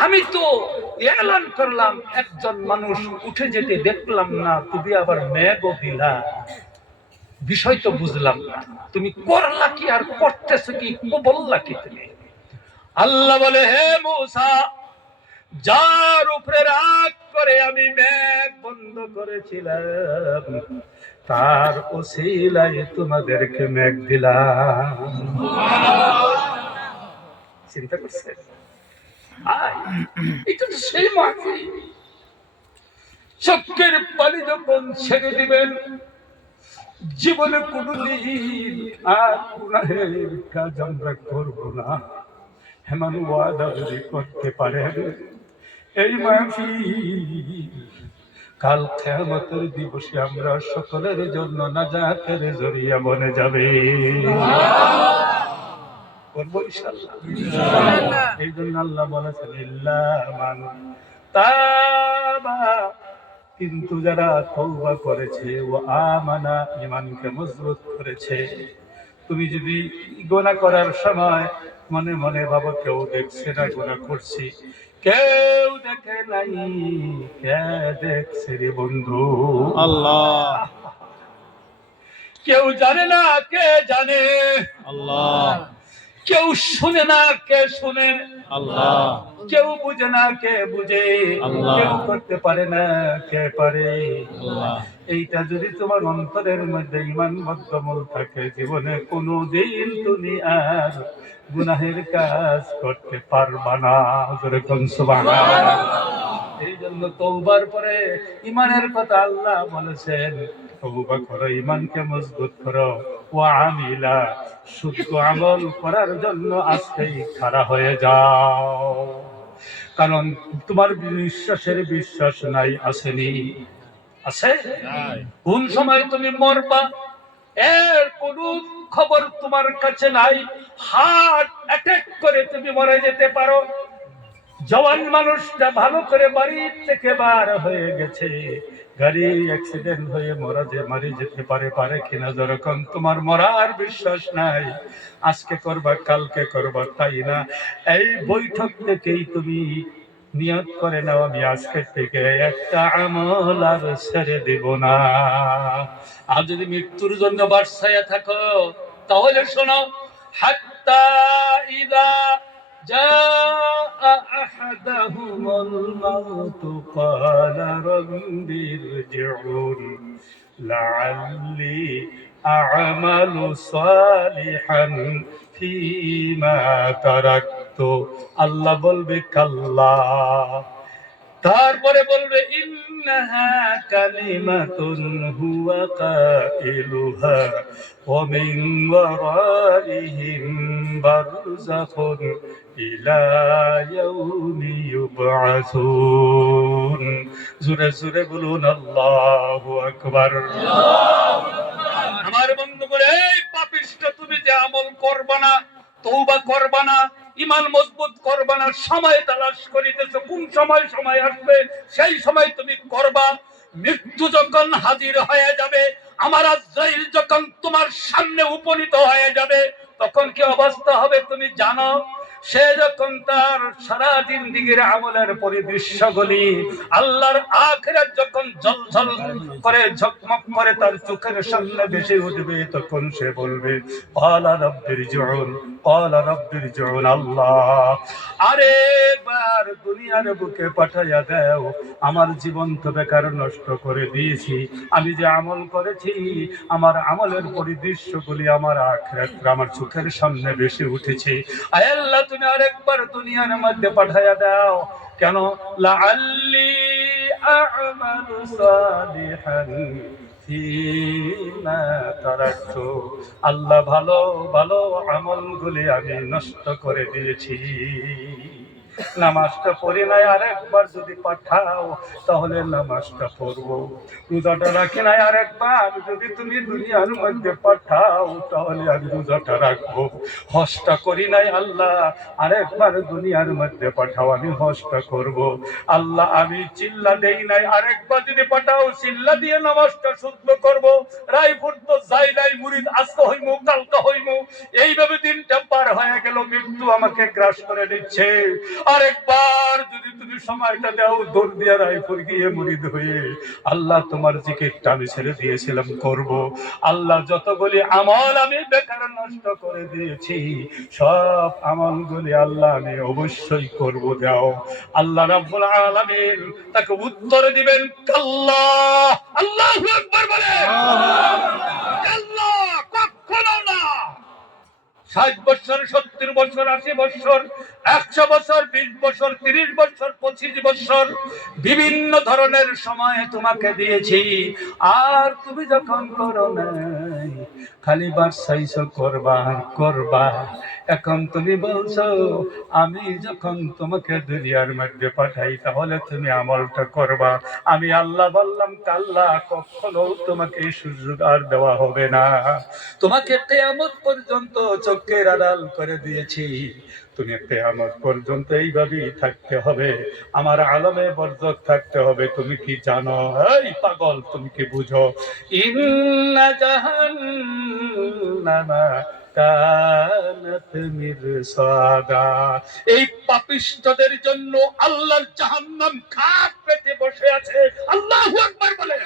আমি তো এলান করলাম, একজন মানুষ উঠে যেতে দেখলাম না, তুমি আবার মেঘও দিলা, বিষয় তো বুঝলাম না, তুমি করলা কি আর করতেছো কি, বললা কি তুমি? আল্লাহ বলে, হে মুসা, যার উপরে রাগ করে আমি মেঘ বন্ধ করেছিলাম, তার ওসিলায় তোমাদেরকে মেঘ দিলাম। চিন্তা করছে? এটা তো সেই মাটি। চোখের পানি যখন ছেড়ে দিবেন, জীবনে কোনদিন আর গুনাহের কাজ আমরা করব না, এমন ওয়াদা যদি করতে পারেন, এই মাহফিল কাল কিয়ামতের দিবসে আমরা সকলের জন্য নাজাতের জরিয়া বনে যাবে। করবো ইনশাআল্লাহ। এই জন্য আল্লাহ বলেছেন ইল্লা মান তাবা, কিন্তু যারা তওবা করেছে ও আমানা, ঈমানকে মজবুত করেছে। তুমি যদি গুনাহ করার সময় মনে মনে ভাবো কেউ দেখছে না গুনাহ করছি, কেউ দেখে নাই, কে দেখছে রে বন্ধু? আল্লাহ। কেউ জানে না, কে জানে? আল্লাহ। কেউ শুনে না, কে শুনে? আল্লাহ। কেউ বুঝে না, কে বুঝে? আল্লাহ। কেউ করতে পারে না, কে পারে? আল্লাহ। এইটা যদি তোমার অন্তরের মধ্যে ঈমান বদ্ধমূল থাকে, জীবনে কোনোদিন তুমি আর গুনাহের কাজ করতে পারবা না। জোরে কোন সুবহানাল্লাহ। এই জন্য তওবার পরে ঈমানের কথা আল্লাহ বলেছেন, তওবা করো, ঈমানকে মজবুত করো, ওয়া আমিলা, শুদ্ধ আমল করার জন্য আজকেই খাড়া হয়ে যাও। কারণ তোমার বিশ্বাসের বিশ্বাস নাই, আসেনি? আছে? কোন সময় তুমি মরবা এর কোন খবর তোমার কাছে নাই। হার্ট অ্যাটাক করে তুমি মরে যেতে পারো। জওয়ান মানুষটা ভালো করে বাড়ি থেকে বার হয়ে গেছে, গাড়ি অ্যাক্সিডেন্ট হয়ে মারা যেতে পারে কিনা? যেরকম তোমার মরার বিশ্বাস নাই, আজকে করবা কালকে করবা, তাই না? এই বৈঠক থেকেই তুমি নিয়ত করে নাও, আমি আজকে থেকে একটা আমল আর ছেড়ে দেব না। আর যদি মৃত্যুর জন্য বার্সায়া থাকো, তাহলে শোনো, হাত্তা ইদা جاء أحدهم الموت قال رب ارجعون لعلي أعمل صالحا فيما تركت। আল্লাহ বলবে কাল্লা, তারপরে বলবে ইন্নাহা কালিমাতুন হুয়া কাইলুহা ওয়া মিন ওয়ারাইহিম বারযাখুন ইলা ইয়াউমি ইউবআসুন। জোরে জোরে বলুন আল্লাহু আকবার। আমার বন্ধুগণ, এই পাপিষ্ঠ, তুমি যে আমল করবা না, তওবা করবা না, ঈমান মজবুত করবা না, সময় তালাশ করিতেছো, কোন সময় আসবে সেই সময় তুমি করবা। মৃত্যু যখন হাজির হয়ে যাবে, আমার আজরাইল যখন তোমার সামনে উপনীত হয়ে যাবে, তখন কি অবস্থা হবে তুমি জানো? সে যখন তার সারা জিন্দেগীর আমলের পরিদৃশ্যগুলি আল্লাহর আখিরাত যখন ঝলঝল করে ঝকমক করে তার চোখের সামনে ভেসে উঠবে, তখন সে বলবে ক্বালা রাব্বিরজিউন, ক্বালা রাব্বিরজিউন। আল্লাহ আরেকবার দুনিয়ার বুকে পাঠাইয়া দাও, আমার জীবন তো বেকার নষ্ট করে দিয়েছি। আমি যে আমল করেছি, আমার আমলের পরিদৃশ্যগুলি আমার আখিরাত আমার চোখের সামনে ভেসে উঠেছে। আয় আল্লাহ, তুমি আরেকবার দুনিয়ার মধ্যে পাঠাইয়া দাও। কেন? লাআল্লি আ'মালু সালিহান ফীমা তারাকতু। আল্লাহ, ভালো ভালো আমলগুলি আমি নষ্ট করে দিয়েছি। নামাজটা পড়ি নাই, আরেকবার যদি পাঠাও তাহলে নামাজটা পড়বো। রোজাটা রাখি নাই, আরেকবার যদি তুমি দুনিয়ার মধ্যে পাঠাও তাহলে আমি রোজাটা রাখবো। হজটা করি নাই, আল্লাহ আরেকবার দুনিয়ার মধ্যে পাঠাও, আমি হজটা করব। আল্লাহ, আমি চিল্লা দেই নাই, আরেকবার যদি পাঠাও চিল্লা দিয়ে নামাজটা শুদ্ধ করব। রায়পুর তো যাই নাই, মুরিদ আজকে হইমু কালকে হইমু, এইভাবে দিনটা পার হয়ে গেল, মৃত্যু আমাকে গ্রাস করে নিচ্ছে। আরেকবার যদি তুমি সময়টা দাও, দৌড় দিয়ে রায়পুর গিয়ে মুরিদ হয়ে আল্লাহ তোমার জিকিরটা আমি ছেড়ে দিয়েছিলাম করব। আল্লাহ, যতগুলি আমল আমি বেকার নষ্ট করে দিয়েছি, সব আমলগুলি আল্লাহ আমি অবশ্যই করব, দাও। আল্লাহ রাব্বুল আলামিন তাকে উত্তর দিবেন কাল্লা। আল্লাহু আকবার বলেন। কাল্লা, কখনো না। 60 বছর, 70 বছর, 80 বছর, 100 বছর, 20 বছর, 30 বছর, 25 বছর, বিভিন্ন ধরনের সময় তোমাকে দিয়েছি। আর তুমি যখন করো নাই, খালি বারসাইছো করবা করবা। এখন তুমি বলছো আমি যখন তোমাকে দুনিয়ার মধ্যে পাঠাই তাহলে তুমি আমলটা করবা। আমি আল্লাহ বললাম কাল্লা, কখনো তোমাকে এই সুযোগ আর দেওয়া হবে না। তোমাকে কিয়ামত পর্যন্ত চোখের আড়াল করে দিয়েছি, তুমি কিয়ামত পর্যন্ত এইভাবেই থাকতে হবে, আমার আলমে বরজত থাকতে হবে। তুমি কি জানো? এই পাগল, তুমি কি বুঝো? ইন্না জাহান্নামা কানাত মিরসাদা। এই পাপিষ্ঠদের জন্য আল্লাহর জাহান্নাম খাপ পেতে বসে আছে। আল্লাহু আকবার বলেন।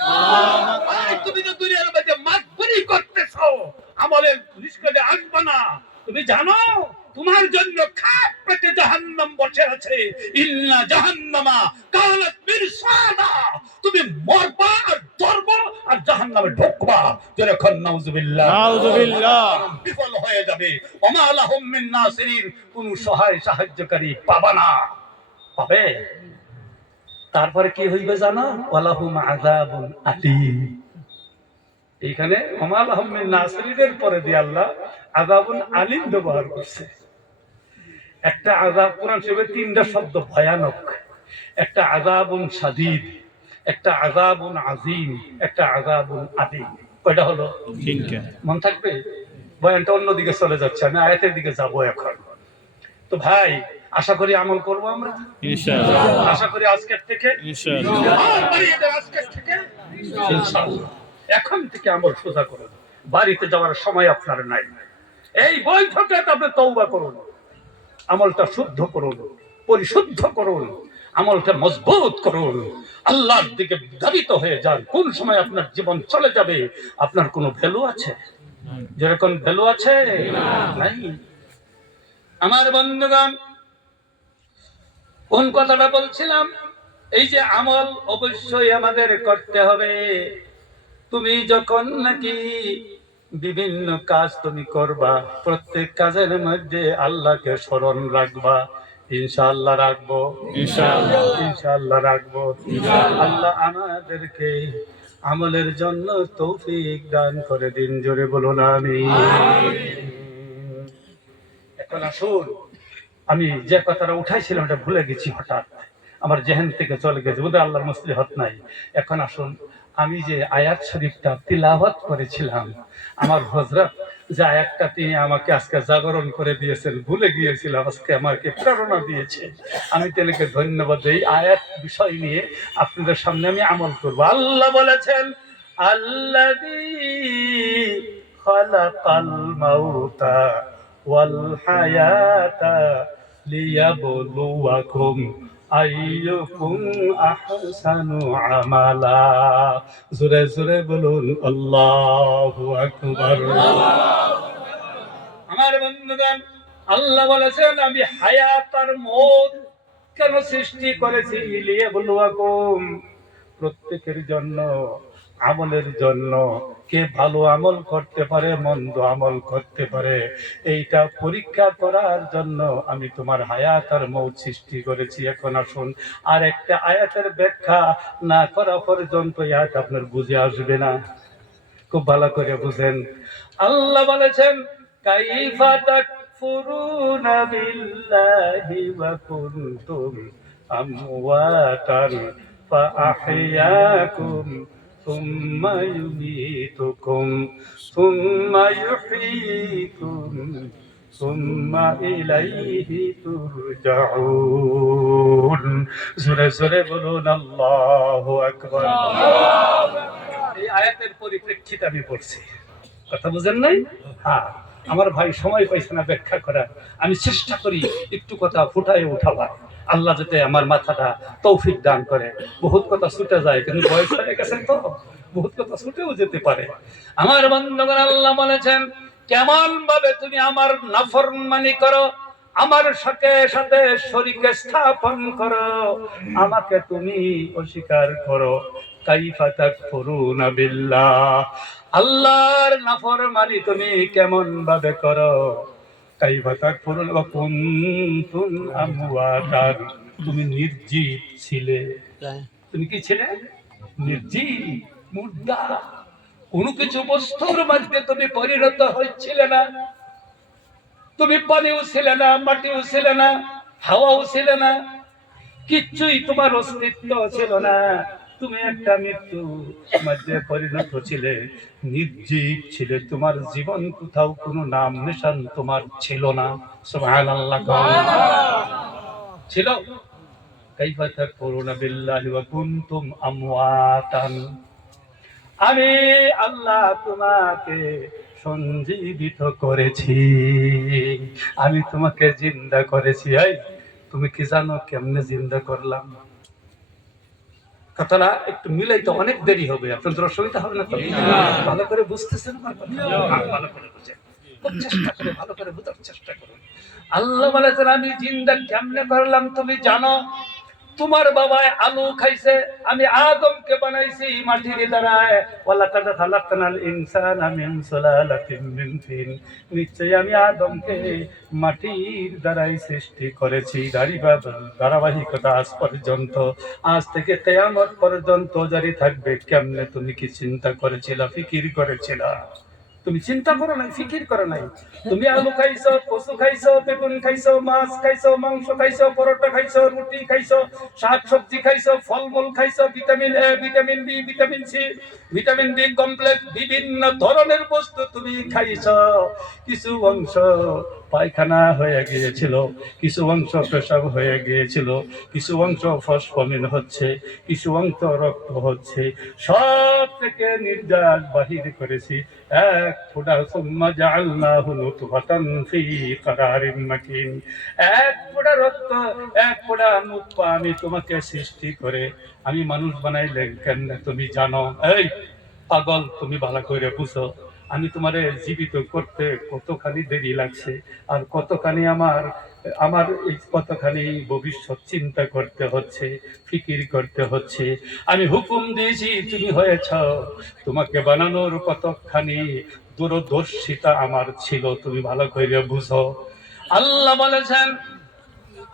তুমি তো দুনিয়ার মধ্যে মাতবরি করতেছো, আমলের নিষ্কাশে আসবে না। তুমি জানো তোমার জন্য খাপ পেতে জাহান্নাম বসে আছে। ইন্না জাহান্নামা কানাত মিরসাদা। তুমি মরবা আর ধরবা আর জাহান্নামে ঢুকবা। যখন নাউজুবিল্লাহ নাউজুবিল্লাহ বিফল হয়ে যাবে। ওমা লাহুম মিন নাসিরিন, কোন সহায় সাহায্যকারী পাবা না। পাবে? তারপরে কি হইবে জানো? ওয়ালাহুম আযাবুন আলীম। এইখানে ওমা লাহুম মিন নাসিরিনের পরে দিয়ে আল্লাহ আযাবুন আলীম ব্যবহার করছে। একটা আযাব, কোরআন শরীফে 3টা শব্দ ভয়ানক। একটা আযাবুন শাদীদ, একটা আযাবুন আযীম, একটা আযাবুন আলীম। কয়টা হলো? 3টা। মন থাকবে? বয়ানটা অন্যদিকে চলে যাচ্ছে, আমি আয়াতের দিকে যাব এখন। তো ভাই, আশা করি আমল করব আমরা ইনশাআল্লাহ। আশা করি আজকের থেকে ইনশাআল্লাহ, আজকের থেকে ইনশাআল্লাহ। এখন থেকে আমল সোজা করুন। বাড়িতে যাওয়ার সময় আপনার নাই। এই বৈঠকে আপনি তওবা করুন, আমলটা শুদ্ধ করুন, পরিশুদ্ধ করুন, আমলটা মজবুত করুন, আল্লাহর দিকে ধাবিত হয়ে যান। কোন সময় আপনার জীবন চলে যাবে আপনার কোনো ভ্যালু আছে? যেরকম ভ্যালু আছে নাই। আমার বন্ধুগণ, কোন কথাটা বলছিলাম? এই যে আমল অবশ্যই আমাদের করতে হবে। তুমি যখন নাকি বিভিন্ন কাজ তুমি করবা, প্রত্যেক কাজের মধ্যে আল্লাহকে স্মরণ রাখবা। ইনশাআল্লাহ রাখবো, ইনশাআল্লাহ ইনশাআল্লাহ রাখবো। আল্লাহ আমাদেরকে আমলের জন্য তৌফিক দান করে দিন। জোরে বলুন আমিন। এখন আসুন, আমি যে কথাটা উঠাইছিলাম এটা ভুলে গেছি, হঠাৎ আমার জেহেন থেকে চলে গেছে, বোধহয় আল্লাহর মসলিহত নাই। এখন আসুন, আমি যে আয়াত শরীফটা তিলাওয়াত করেছিলাম, আমার হযরত যে আয়াতটা তিনি আমাকে আজকে জাগরণ করে দিয়েছেন, ভুলে গিয়েছিলাম, আজকে আমাকে প্রেরণা দিয়েছে। আমি তেলেকে ধন্যবাদ। এই আয়াত বিষয় নিয়ে আপনাদের সামনে আমি আমল করব। আল্লাহ বলেছেন, আল্লাযী খালাকাল মাউতা ওয়াল হায়াতা লিয়াবলুয়াকুম আইয়ুকুম আহসানু আমালা। জোরে জোরে বলুন আল্লাহু আকবার। আমার বন্ধুগণ, আল্লাহ বলেছেন আমি হায়াত আর মওত কেন সৃষ্টি করেছি? লিয়াবলুয়াকুম, প্রত্যেকের জন্য, আমলের জন্য। কে ভালো আমল করতে পারে, মন্দ আমল করতে পারে, এইটা পরীক্ষা করার জন্য আমি তোমার হায়াত আর মওত সৃষ্টি করেছি। এখন আসুন, আর একটা আয়াতের ব্যাখ্যা না করা পর্যন্ত আয়াত আপনার বুঝে আসবে না। খুব ভালো করে বুঝেন। আল্লাহ বলেছেন কাইফা তাকফুরুনা বিল্লাহি ওয়া কুনতুম আমওয়াতান ফাআহইয়াকুম সুম্মা ইউমীতুকুম সুম্মা ইউহয়ীকুম সুম্মা ইলাইহি তুরজাউন। জোরে জোরে বলুন আল্লাহু আকবার। এই আয়াতের পরিপ্রেক্ষিতে আমি পড়ছি, কথা বুঝেন নাই? হ্যাঁ, আমার ভাই সময় পাইছে না ব্যাখ্যা করার, আমি চেষ্টা করি একটু কথা ফুটায় উঠাবার। আল্লাহ যাতে আমার মাথাটা তৌফিক দান করে। বহুত কথা ছুটে যায়, কিন্তু বয়স হয়ে গেছে তো বহুত কথা ছুটেও যেতে পারে। আমার বন্ধুগণ, আল্লাহ বলেছেন কেমন ভাবে তুমি আমার নাফরমানি করো, আমার সাথে সাথে শরীক স্থাপন করো, আমাকে তুমি অস্বীকার করো। কাইফা তাকফুরুনা বিল্লাহ, আল্লাহর নাফরমানি তুমি কেমন ভাবে করো। কাইফা তাকফুরুনা ওয়া কুনতুম আমওয়াতান, তুমি নির্জীব ছিলে। তুমি কি ছিলে? নির্জীব, মুর্দা। কোনো কিছু বস্তুর মধ্যে তুমি পরিণত হচ্ছিলে না। তুমি পানিও ছিলে না, মাটিও ছিলে না, হাওয়াও ছিলে না, কিচ্ছুই তোমার অস্তিত্ব ছিল না। তুমি একটা মৃত্যু মধ্যে পরিণত ছিলে, নির্জীব ছিলে। তোমার জীবন কোথাও কোনো নাম নিশান তোমার ছিল না। সুবহানাল্লাহ ছিল। কাইফা তাকফুরুনা বিল্লাহি ওয়া কুনতুম আমওয়াতান, আমি আল্লাহ তোমাকে সঞ্জীবিত করেছি, আমি তোমাকে জিন্দা করেছি। এই তুমি কি জানো কেমনে জিন্দা করলাম? কথাটা একটু মিলাইতে অনেক দেরি হবে, আপনাদের অসুবিধা হবে না? ভালো করে বুঝতেছেন আমার কথা? ভালো করে বুঝেন, খুব চেষ্টা করে ভালো করে বুঝার চেষ্টা করুন। আল্লাহ বলেছেন আমি জিন্দা কেমনে করলাম তুমি জানো? তোমার বাবা আলু খাইছে, আমি আদমকে বানাইছি মাটির দ্বারায়। ওয়ালাকাদ খালাকনাল ইনসানা মিন সুলালাতিন মিন তিন, নিশ্চয়ই আমি আদমকে মাটির দ্বারাই সৃষ্টি করেছি। ধারাবাহিকতা আজ পর্যন্ত, আজ থেকে কিয়ামত পর্যন্ত জারি থাকবে। কেমনে তুমি কি চিন্তা করেছিলা, ফিকির করেছিলা? তুমি চিন্তা করো নাই, ফিকির করো নাই। তুমি আলু খাইছো, কচু খাইছো, বেগুন খাইছো, মাছ খাইছো, মাংস খাইছো, পরোটা খাইছো, রুটি খাইছো, শাক সবজি খাইছো, ফলমূল খাইছো, vitamin A, vitamin B, vitamin C, vitamin D complex, বিভিন্ন ধরনের বস্তু তুমি খাইছো। কিছু অংশ পায়খানা হয়ে গিয়েছিল, কিছু অংশ পেশাব হয়ে গিয়েছিল, কিছু অংশ ফসফমিন হচ্ছে, কিছু অংশ রক্ত হচ্ছে, সব থেকে নির্যাস বাহির করেছি এক ফোঁটা। সুম্মা জাআলনাহু নুতফাতান ফি কারারিন মাকিন, এক ফোঁটা রক্ত, এক ফোঁটা নুতফা আমি তোমাকে সৃষ্টি করে আমি মানুষ বানাইলেন কেন তুমি জানো? এই পাগল, তুমি ভালো করে বুঝো, আমি তোমারে জীবিত করতে কতখানি দেরি লাগছে, আর কতখানি আমার এই কতখানি ভবিষ্যৎ চিন্তা করতে হচ্ছে, ফিকির করতে হচ্ছে। আমি হুকুম দিয়েছি, তুমি হয়েছ, তোমাকে বানানোর কতখানি দূরদর্শিতা আমার ছিল, তুমি ভালো করে বুঝো। আল্লাহ বলেছেন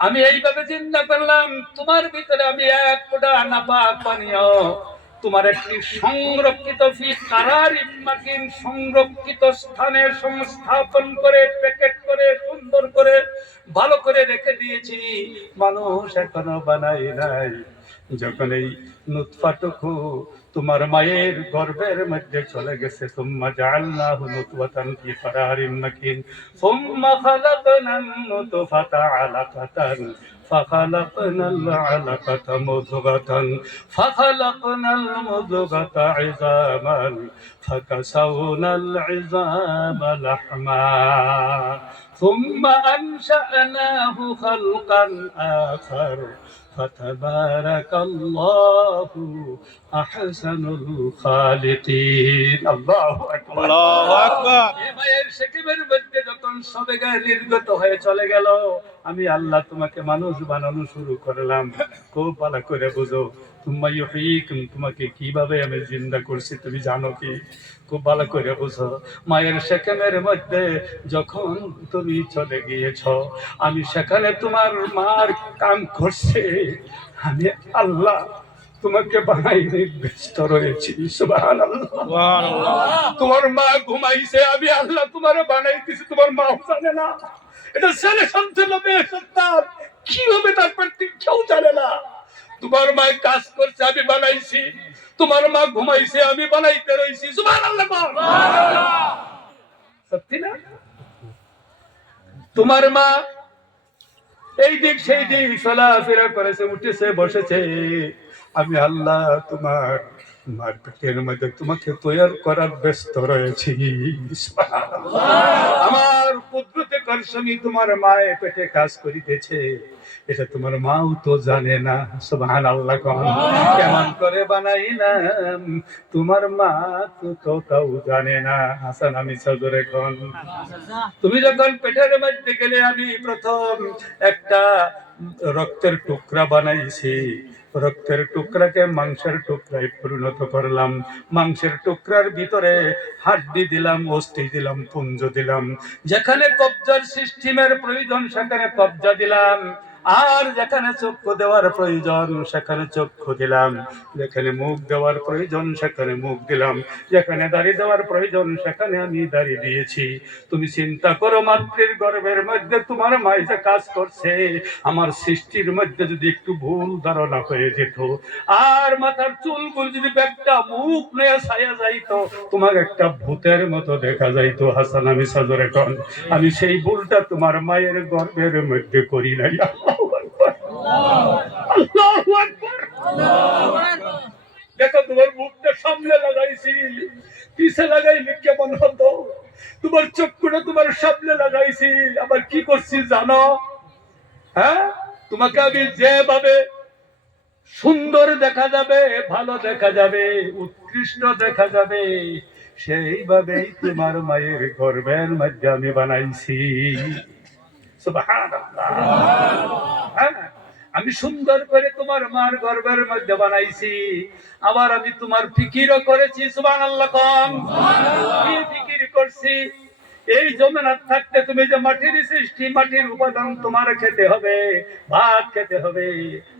আমি এইভাবে চিন্তা করলাম, তোমার ভিতরে আমি এক ফোঁটা নাপাক পানীয়, তোমার একটি সংরক্ষিত সংরক্ষিত স্থানে সংস্থাপন করে, প্যাকেট করে, সুন্দর করে, ভালো করে রেখে দিয়েছি। মানুষ এখনো বানাই নাই। যখন এই নুতফাটুকু তোমার মায়ের গর্ভের মধ্যে চলে গেছে, সুম্মা জাআলনাহু নুতফাতান ফি কারারিন মাকিন সুম্মা খালাকনান নুতফাতা আলাকাতান فخلقنا العلقة مضغة فخلقنا المضغة عظاما فكسونا العظام لحما ثم أنشأناه خلقا آخر فتبارك الله أحسن الخالقين الله أكبر الله أكبر মায়ের শেকেমের মধ্যে যখন সবেগা নির্গত হয়ে চলে গেল, আমি আল্লাহ তোমাকে মানুষ বানানো শুরু করলাম। খুব ভালো করে বুঝো, তোমাকে কিভাবে আমি জিন্দা করছি তুমি জানো কি? খুব ভালো করে বুঝো, মায়ের শেকেমের মধ্যে যখন তুমি চলে গিয়েছ, আমি সেখানে তোমার মার কাম করছে, আমি আল্লাহ তোমাকে বানাইতে ব্যস্ত রয়েছি। সুবহানাল্লাহ। তোমার মা ঘুমাইছে, আমি আল্লাহ তোমার বানাইতেছি, তোমার মা জানে না। এটা ছেলে সন্তান মেয়ে সন্তান কি হবে তারপর কেউ জানে না। তোমার মা কাজ করছে, আমি বানাইছি। তোমার মা ঘুমাইছে, আমি বানাইতে রয়েছি। সুবহানাল্লাহ। সত্যি না? তোমার মা এই দিক সেই দিক চলাফেরা করেছে, উঠেছে, বসেছে, আমি আল্লাহ তোমার মার পেটের মধ্যে তোমাকে তৈরি করার ব্যস্ত রয়েছি। আমার কুদরতে কারশমি তোমার মায়ের পেটে কাজ করিতেছে, এটা তোমার মাও তো জানে না। সুবহানাল্লাহ। কেমন করে বানাইলাম তোমার মা তো তাও জানে না। হাসান আমি সজরে কোন তুমি যখন পেটের মধ্যে গেলে, আমি প্রথম একটা রক্তের টুকরা বানাইছি, রক্তের টুকরাকে মাংসের টুকরায় পরিণত করলাম, মাংসের টুকরার ভিতরে হাড্ডি দিলাম, অস্থি দিলাম, পুঞ্জ দিলাম, যেখানে কবজার সিস্টেমের প্রয়োজন সেখানে কবজা দিলাম, আর যেখানে চক্ষু দেওয়ার প্রয়োজন সেখানে চক্ষু দিলাম, যেখানে মুখ দেওয়ার প্রয়োজন সেখানে মুখ দিলাম, যেখানে দাড়ি দেওয়ার প্রয়োজন সেখানে আমি দাড়ি দিয়েছি। তুমি চিন্তা করো, মাতৃর গর্ভের মধ্যে তোমার মাই যে কাজ করছে, আমার সৃষ্টির মধ্যে যদি একটু ভুল ধারণা হয়ে যেত, আর মাথার চুলগুলো যদি একটা মুখ নিয়ে ছায়া যাইতো, তোমার একটা ভূতের মতো দেখা যাইতো। হাসান আমি সজরে কোন আমি সেই ভুলটা তোমার মায়ের গর্ভের মধ্যে করি নাই। আল্লাহু আকবার। দেখো, তোমার মুখটা সামনে লাগাইছি, পিছে লাগাইলে কেমন হতো? তোমার চক্ষুটা তোমার সামনে লাগাইছি, আবার কি করছি জানো? হ্যাঁ, তোমাকে আমি যেভাবে সুন্দর দেখা যাবে, ভালো দেখা যাবে, উৎকৃষ্ট দেখা যাবে, সেইভাবেই তোমার মায়ের গর্ভের মধ্যে আমি বানাইছি। সুবহানাল্লাহ। হ্যাঁ, আমি সুন্দর করে তোমার মার গর্ভের মধ্যে বানাইছি, আবার আমি তোমার ফিকিরও করেছি। সুবহানাল্লাহ। কি ফিকির করছি? এই জমিনাত থাকতে তুমি যে মাটির সৃষ্টি, মাটির উপাদান তোমার খেতে হবে, ভাত খেতে হবে,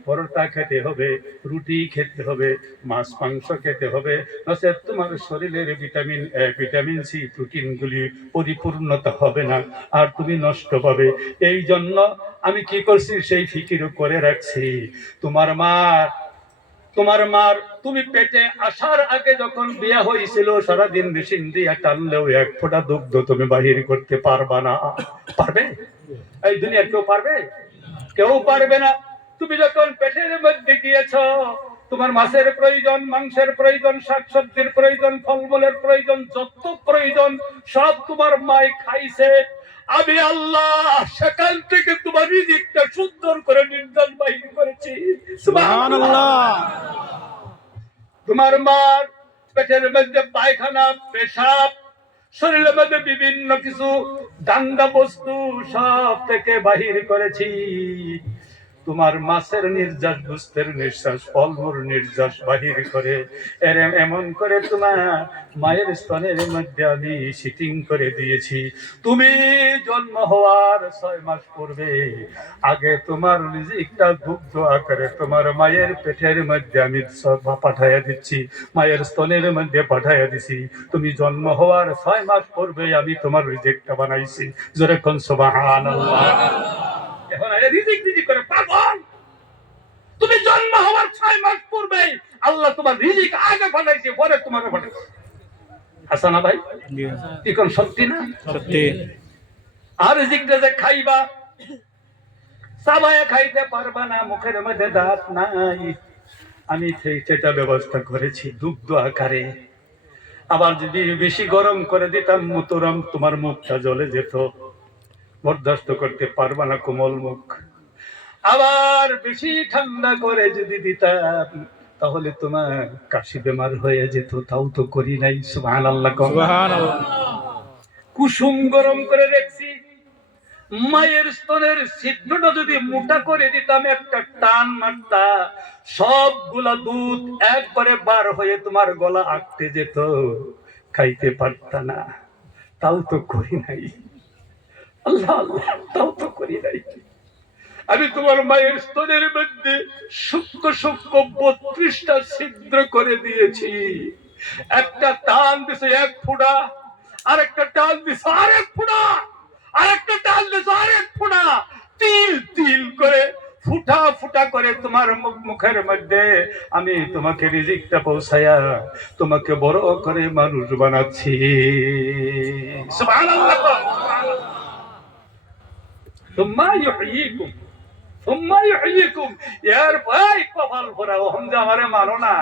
পরোটা খেতে হবে, রুটি খেতে হবে, মাছ মাংস খেতে হবে, নচেত তোমার শরীরের ভিটামিন এ, ভিটামিন সি, প্রোটিনগুলি পরিপূর্ণতা হবে না, আর তুমি নষ্ট পাবে। এই জন্য আমি কি করছি, সেই ফিকিরও করে রাখছি। তোমার মার তুমি পেটে আসার আগে যখন বিয়ে হয়েছিল, সারাদিন মেশিন দিয়ে টানলেও এক ফোঁটা দুগ্ধ তুমি বাহির করতে পারবা না। পারবে? এই দুনিয়ার কেউ পারবে? কেউ পারবে না। তুমি যখন পেটের মধ্যে গিয়েছ, তোমার মাছের প্রয়োজন, মাংসের প্রয়োজন, শাকসবজির প্রয়োজন, ফলমূলের প্রয়োজন, যত প্রয়োজন সব তোমার মাই খাইছে। আমি আল্লাহ সেখান থেকে তোমার রিজিকটা সুন্দর করে নির্যাতন বাহির করেছি। সুবহানাল্লাহ। তোমার মার পেটের মধ্যে পায়খানা, পেশাব, শরীরের মধ্যে বিভিন্ন কিছু দাঙ্গা বস্তু সব থেকে বাহির করেছি। তোমার মাছের নির্যাস, গুস্তের নিঃশ্বাস, ফলমূল নির্যাস বাহির করে এমন করে তোমার মায়ের স্তনের মধ্যে আমি সিটিং করে দিয়েছি। তুমি জন্ম হওয়ার 6 মাস পূর্বে আগে তোমার রিজিকটা দুগ্ধ আকারে তোমার মায়ের পেটের মধ্যে আমি সব পাঠাইয়া দিচ্ছি, মায়ের স্তনের মধ্যে পাঠাইয়া দিছি। তুমি জন্ম হওয়ার 6 মাস পূর্বে আমি তোমার রিজিকটা বানাইছি। জোরে কোন সুবহানাল্লাহ। এখন রিজিক করে পাগল, তুমি জন্ম হওয়ার 6 মাস পূর্বে আল্লাহ তোমার রিজিক আগে বানাইছে, পরে তোমার বানাইছে। হাসানা ভাই, কি কোন সত্যি না? সত্যি। আর রিজিকটা যে খাইবা, সাবায়া খাইতে পারবা না, মুখের মধ্যে দাঁত নাই, আমি সেটা ব্যবস্থা করেছি দুগ্ধ আকারে। আবার যদি বেশি গরম করে দিতাম, তোমার মুখটা জ্বলে যেত, বরদাস্ত করতে পারবা না কোমল মুখ। আবার বেশি ঠান্ডা করে যদি দিতাম তাহলে তোমার কাশি বেমার হয়ে যেত, তাও তো করি নাই। সুবহানাল্লাহ। কুসুম গরম করে দেখছি, মায়ের স্তনের ছিদ্রটা যদি মোটা করে দিতাম, একটা টান মারতা, সবগুলা দুধ একবারে বার হয়ে তোমার গলা আটকে যেত, খাইতে পারতা না। তাও তো করি নাই। আল্লাহ আল্লাহ, তাও তো করি নাই। আমি তোমার মায়ের স্তনের মধ্যে সূক্ষ্ম সূক্ষ্ম 32টা ছিদ্র করে দিয়েছি। একটা টান দিছে 1 ফোঁটা, আরেকটা টান দিছে 1 ফোঁটা, আরেকটা টান দিছে 1 ফোঁটা, তিল তিল করে ফুটা ফুটা করে তোমার মুখের মধ্যে আমি তোমাকে রিজিকটা পৌঁছায়া তোমাকে বড় করে মানুষ বানাচ্ছি। সুবহানাল্লাহ। সুম্মা ইউহয়িকুম সুম্মা ইউহয়িকুম। এর ভাই কপাল ভরা ওহম যে আমারে মানো না,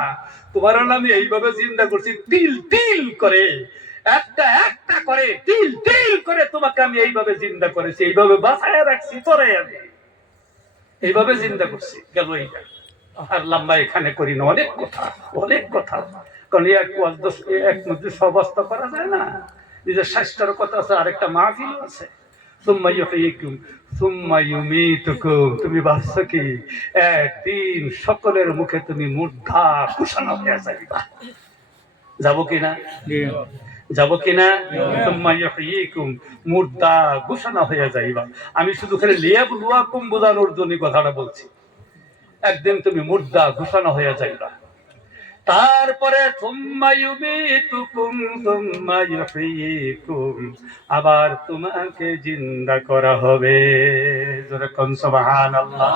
তোমার আমি এইভাবে চিন্তা করছি, তিল তিল করে একটা একটা করে তিল তিল করে তোমাকে আমি এইভাবে চিন্তা করেছি, এইভাবে বাঁচায় রাখছি তোরে, আমি এইভাবে চিন্তা করছি। গেল এইটা আর লম্বা এখানে করি না, অনেক কথা অনেক কথা, কারণ এক মধ্যে সবস্ত করা যায় না। নিজের স্বাস্থ্যের কথা আছে, আরেকটা মাহফিল আছে। সুম্মা ইউহয়িকুম সুম্মা ইউমীতুকুম। তুমি ভাবছো কি একদিন সকলের মুখে তুমি মুর্দা ঘোষণা হয়ে যাইবা? যাবো কিনা? যাবো কিনা? সুম্মা ইউহয়িকুম, মুর্দা ঘোষণা হয়ে যাইবা। আমি শুধু খালি লিয়াবলুয়াকুম বোঝানোর জন্য কথাটা বলছি। একদিন তুমি মুর্দা ঘোষণা হয়ে যাইবা। তারপরে সুম্মা ইউমীতুকুম সুম্মা ইউহয়িকুম, আবার তোমাকে জিন্দা করা হবে। জোরে কোন সুবহানাল্লাহ।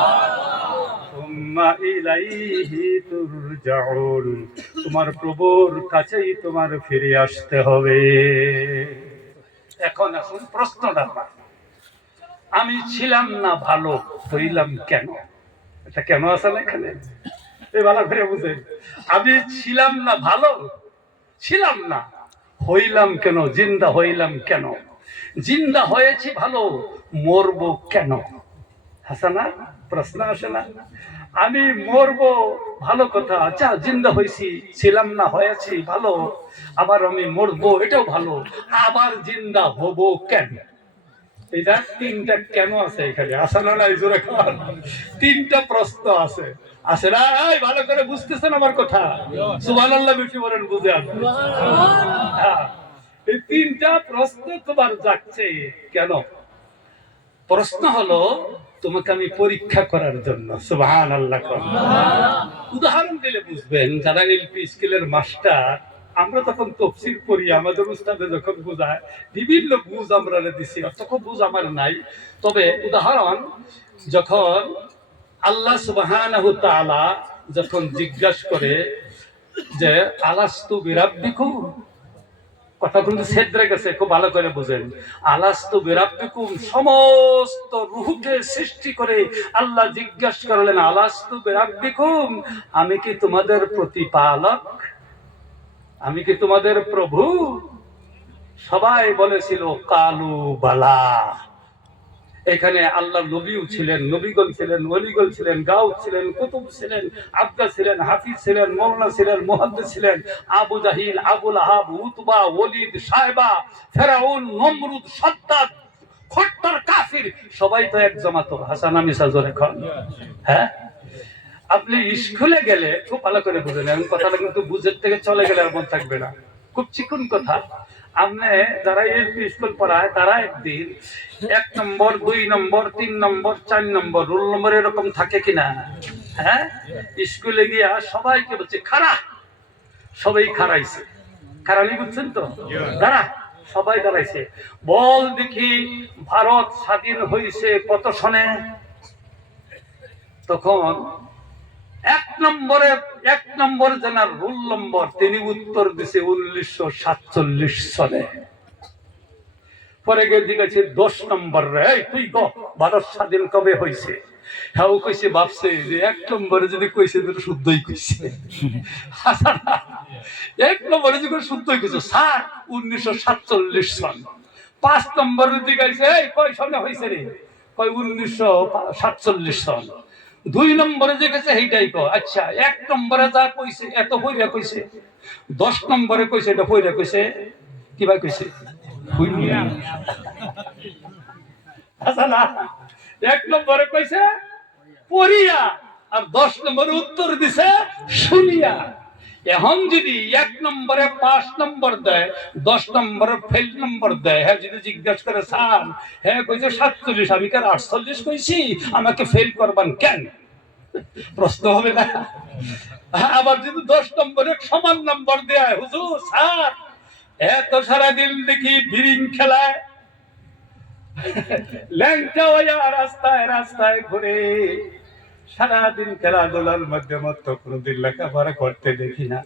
সুম্মা ইলাইহি তুরজাউন, তোমার প্রভুর কাছেই তোমার ফিরে আসতে হবে। এখন আসুন প্রশ্নটা, আমি ছিলাম না ভালো, হইলাম কেন? এটা কেন আছে না এখানে? এই ভালো করে বুঝে, আমি ছিলাম না ভালো, ছিলাম না, হইলাম কেন? জিন্দা হইলাম কেন? জিন্দা হয়েছি ভালো, মরবো কেন? আসে না প্রশ্ন? আসে না? আমি মরবো ভালো কথা, আচ্ছা জিন্দা হয়েছি, ছিলাম না হয়েছি ভালো, আবার আমি মরবো এটাও ভালো, আবার জিন্দা হব কেন? এটা তিনটা কেন আছে এখানে, আসে না? নাই জোরে খান, তিনটা প্রশ্ন আছে, আছে না? ভালো করে বুঝতেছেন আমার কথা? সুবহানাল্লাহ বেশি বলেন, বুঝে আসবে। এই তিনটা প্রশ্ন তোমার জাগছে কেন? প্রশ্ন হলো তোমাকে আমি পরীক্ষা করার জন্য। সুবহানাল্লাহ। উদাহরণ দিলে বুঝবেন। যারা এলপি স্কুলের মাস্টার, আমরা তখন তফসির পড়ি, আমাদের উস্তাদে যখন বোঝায় বিভিন্ন বুঝ আমরা দিছি, তখন বুঝ আমার নাই। তবে উদাহরণ, যখন আল্লাহ সুবহানাহু তাআলা যখন জিজ্ঞাসা করে যে আলাস্তু বিরাব্বিকুম, কথা কিন্তু ছেদ্রে গেছে, খুব ভালো করে বুঝেন। আলাস্তু বিরাব্বিকুম, সমস্ত রূহকে সৃষ্টি করে আল্লাহ জিজ্ঞাসা করলেন, আলাস্তু বিরাব্বিকুম, আমি কি তোমাদের প্রতিপালক? আমি কি তোমাদের প্রভু? সবাই বলেছিল কালু বালা। এখানে আল্লাহ নবীও ছিলেন, নবীগণ ছিলেন, ওলিগণ ছিলেন, গাউস ছিলেন, কুতুব ছিলেন, আব্দা ছিলেন, হাফিজ ছিলেন, মৌলানা ছিলেন, মুহাদ্দিস ছিলেন, আবু জাহিল, আবু লাহাব, উতবা, ওলিদ, সাইবা, ফেরাউন, নমরুদ, সাদ্দাদ, খট্টর কাফির, সবাই তো এক জমাতো। হাসান মিসা জোরে খান। হ্যাঁ, আপনি স্কুলে গেলে খুব ভালো করে বুঝেন, এমন কথাটা কিন্তু বুঝের থেকে চলে গেলে আর মন থাকবে না, খুব চিকুন কথা। আপনি যারা এলপি স্কুল পড়ায় তারা একদিন 1 নম্বর, 2 নম্বর, 3 নম্বর, 4 নম্বর রোল নম্বর এরকম থাকে কিনা? হ্যাঁ, স্কুলে গিয়া সবাইকে বলছে খাড়া, সবাই খাড়াইছে। খাড়ানি বুঝছেন তো? দাঁড়া, সবাই দাঁড়াইছে। বল দেখি ভারত স্বাধীন হয়েছে কত সনে? তখন 1 নম্বর জানার রোল নম্বর, তিনি উত্তর দিছে 1947 সনে। পরে গিয়ে দিয়েছে 10 নম্বর, রে তুই ক ভারত স্বাধীন কবে হয়েছে? হ্যাঁ, ও কইছে ভাবছে যে 1 নম্বরে যদি কইছে তো শুদ্ধই কইছে। 1 নম্বরে যদি শুদ্ধই কইছে, স্যার 1947 সন। 5 নম্বরের দিকে আইছে, এই কয় সনে হইছে রে? কয় 1947 সন। 2 নম্বরে যে গেছে এইটাই কয়। আচ্ছা 1 নম্বরে যা কইছে এত হইরা কইছে, 10 নম্বরে কইছে এটা হইরা কইছে, কি ভাই কইছে? হুইয়া। আচ্ছা না, 1 নম্বরে কইছে পড়িয়া, আর 10 নম্বরে উত্তর দিছে শুনিয়া। এখন যদি 1 নম্বরে 5 নম্বর দেয়, 10 নম্বরে ফেল নম্বর দেয়, হ্যাঁ যদি জিজ্ঞাসা করে স্যার হ্যাঁ কইছে 47, আমি কেন 48 কইছি, আমাকে ফেল করবেন কেন? প্রশ্ন হবে না? আবার যদি 10 নম্বরে সমান নম্বর দেয়, হুজুর স্যার এত সারাদিন দেখি বিরিং খেলায়, ল্যাংটা হইয়া রাস্তায় রাস্তায় ঘুরে, সারাদিন খেলাধুলার মধ্যে মতো কোনোদিন লেখাপড়া করতে দেখি না,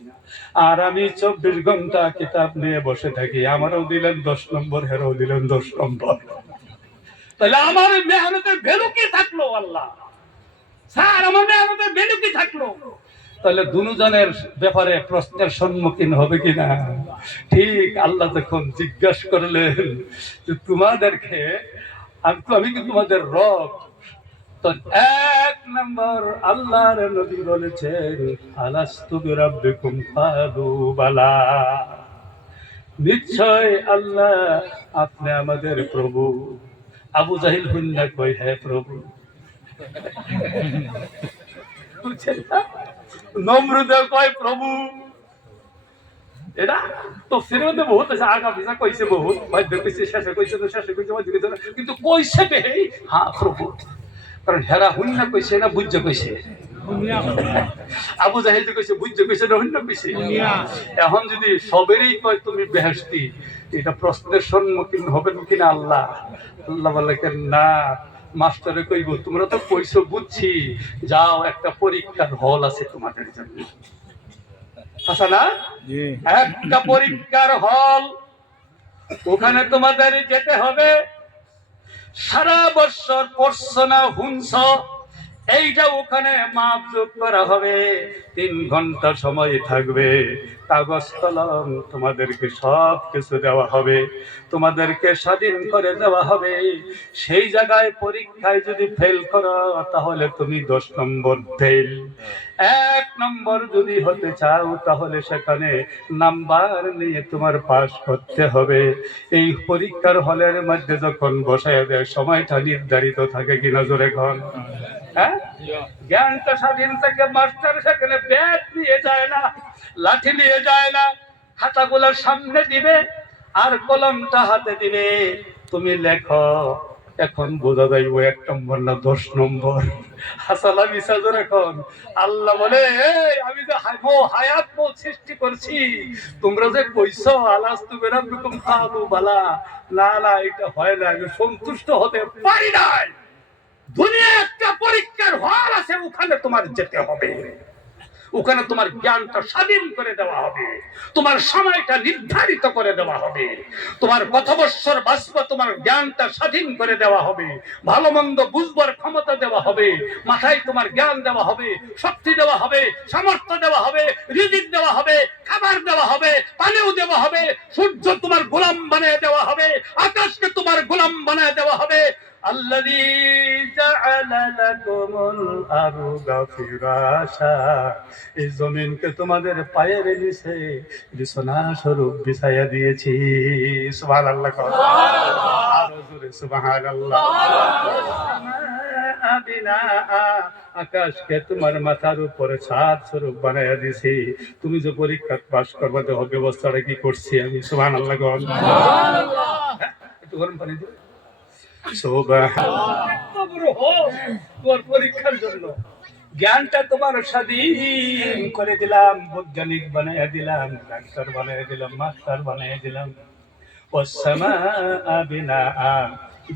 আর আমি 24 ঘন্টা কিতাব নিয়ে বসে থাকি, আমারও দিলেন 10 নম্বর, হেরও দিলেন 10 নম্বর, তাহলে আমার মেহনতের ভ্যালু কি থাকলো? আল্লাহ স্যার আমার মেহনতের ভ্যালু কি থাকলো? তাহলে দুজনের ব্যাপারে প্রশ্নের সম্মুখীন হবে কিনা? ঠিক আল্লাহ যখন জিজ্ঞাসা করলেন যে তোমাদেরকে আমি কি তোমাদের রব, তো 1 নম্বর আল্লাহর নবী বলেছেন আলাস্তু বিরাব্বিকুম ক্বালু বালা, নিশ্চয় আল্লাহ আপনি আমাদের প্রভু। আবু জাহিল হুন্না কই হ্যাঁ প্রভু। নমরুদ কয় প্রভু। এটা তো সিনেমাতে বহুত আছে, আগা পিছা কইছে বহুত, মধ্যে কইছে, শেষে কইছে, তো শেষে কইছে, মধ্যে কইছে, কিন্তু কইছে বে হ্যাঁ প্রভু। কারণ হেরা হুন্না কইছে না বুঝে কইছে? আবু জাহিল কইছে বুঝে কইছে না হুন্না কইছে? এখন যদি সবেরই কয় তুমি বেহেশতি, এটা প্রশ্নের সম্মুখীন হবেন কিনা আল্লাহ? আল্লাহ বলে না, মাস্টারে কইব তোমরা তো কইছো বুঝছি, যাও একটা পরীক্ষার হল আছে তোমাদের জন্য, আচ্ছা না? একটা পরীক্ষার হল, ওখানে তোমাদের যেতে হবে। সারা বছর পড়ছো না হুনছ, এইটা ওখানে মাপজোক করা হবে। 3 ঘন্টা সময় থাকবে, কাগজ কলম তোমাদেরকে সব কিছু দেওয়া হবে, তোমাদেরকে স্বাধীন করে দেওয়া হবে। সেই জায়গায় পরীক্ষায় যদি ফেল করো তাহলে তুমি 10 নম্বর ফেল। 1 নম্বর যদি হতে চাও তাহলে সেখানে নাম্বার নিয়ে তোমার পাস করতে হবে। এই পরীক্ষার হলের মধ্যে যখন বসায় দেয় সময়টা নির্ধারিত থাকে কিনা জোরে ঘন? হ্যাঁ, জ্ঞানটা স্বাধীন থেকে মাস্টার সেখানে ব্যাগ নিয়ে যায় না, লাঠি নিয়ে যায় না, খাতাগুলোর সামনে দিবে আর কলমটা হাতে দিবে, তুমি লেখো। এখন বোঝা যায় ও 1 নম্বর না 10 নম্বর। হাসালা মিসাজুর এখন আল্লাহ বলে আমি যে হায়াত সৃষ্টি করছি, তোমরা যে কইছো আলাস্তু বিরাব্বিকুম ক্বালু বালা, না না এটা হয় না, আমি সন্তুষ্ট হতে পারি নাই। দুনিয়া একটা পরীক্ষার হল আছে, ওখানে তোমার যেতে হবে, ওখানে তোমার জ্ঞানটা স্বাধীন করে দেওয়া হবে, তোমার সময়টা নির্ধারিত করে দেওয়া হবে, তোমার কত বৎসর বাঁচবে তোমার জ্ঞানটা স্বাধীন করে দেওয়া হবে, ভালো মন্দ বুঝবার ক্ষমতা দেওয়া হবে, মাথায় তোমার জ্ঞান দেওয়া হবে, শক্তি দেওয়া হবে, সামর্থ্য দেওয়া হবে, রিজিক দেওয়া হবে, খাবার দেওয়া হবে, পানিও দেওয়া হবে, সূর্য তোমার গোলাম বানিয়ে দেওয়া হবে, আকাশকে তোমার গোলাম বানিয়ে দেওয়া হবে। আল্লাযী জাআলা লাকুমুল আরদা ফিরাশা, এই জমিনকে তোমাদের পায়ের নিচে বিছানা স্বরূপ বিছাইয়া দিয়েছি। সুবহানাল্লাহ, আরো জোরে সুবহানাল্লাহ। আকাশকে তোমার মাথার উপরে ছাদ স্বরূপ বানাইয়া দিয়েছি, তুমি যে পরীক্ষা পাস করবা তো ব্যবস্থাটা কি করছি আমি? সুবহানাল্লাহ, একটু গরম পানি দিও। পরীক্ষার জন্য জ্ঞানটা তোমার স্বাধীন করে দিলাম, বৈজ্ঞানিক বানাইয়া দিলাম, ডাক্তার বানাইয়া দিলাম, মাস্টার বানাইয়া দিলাম।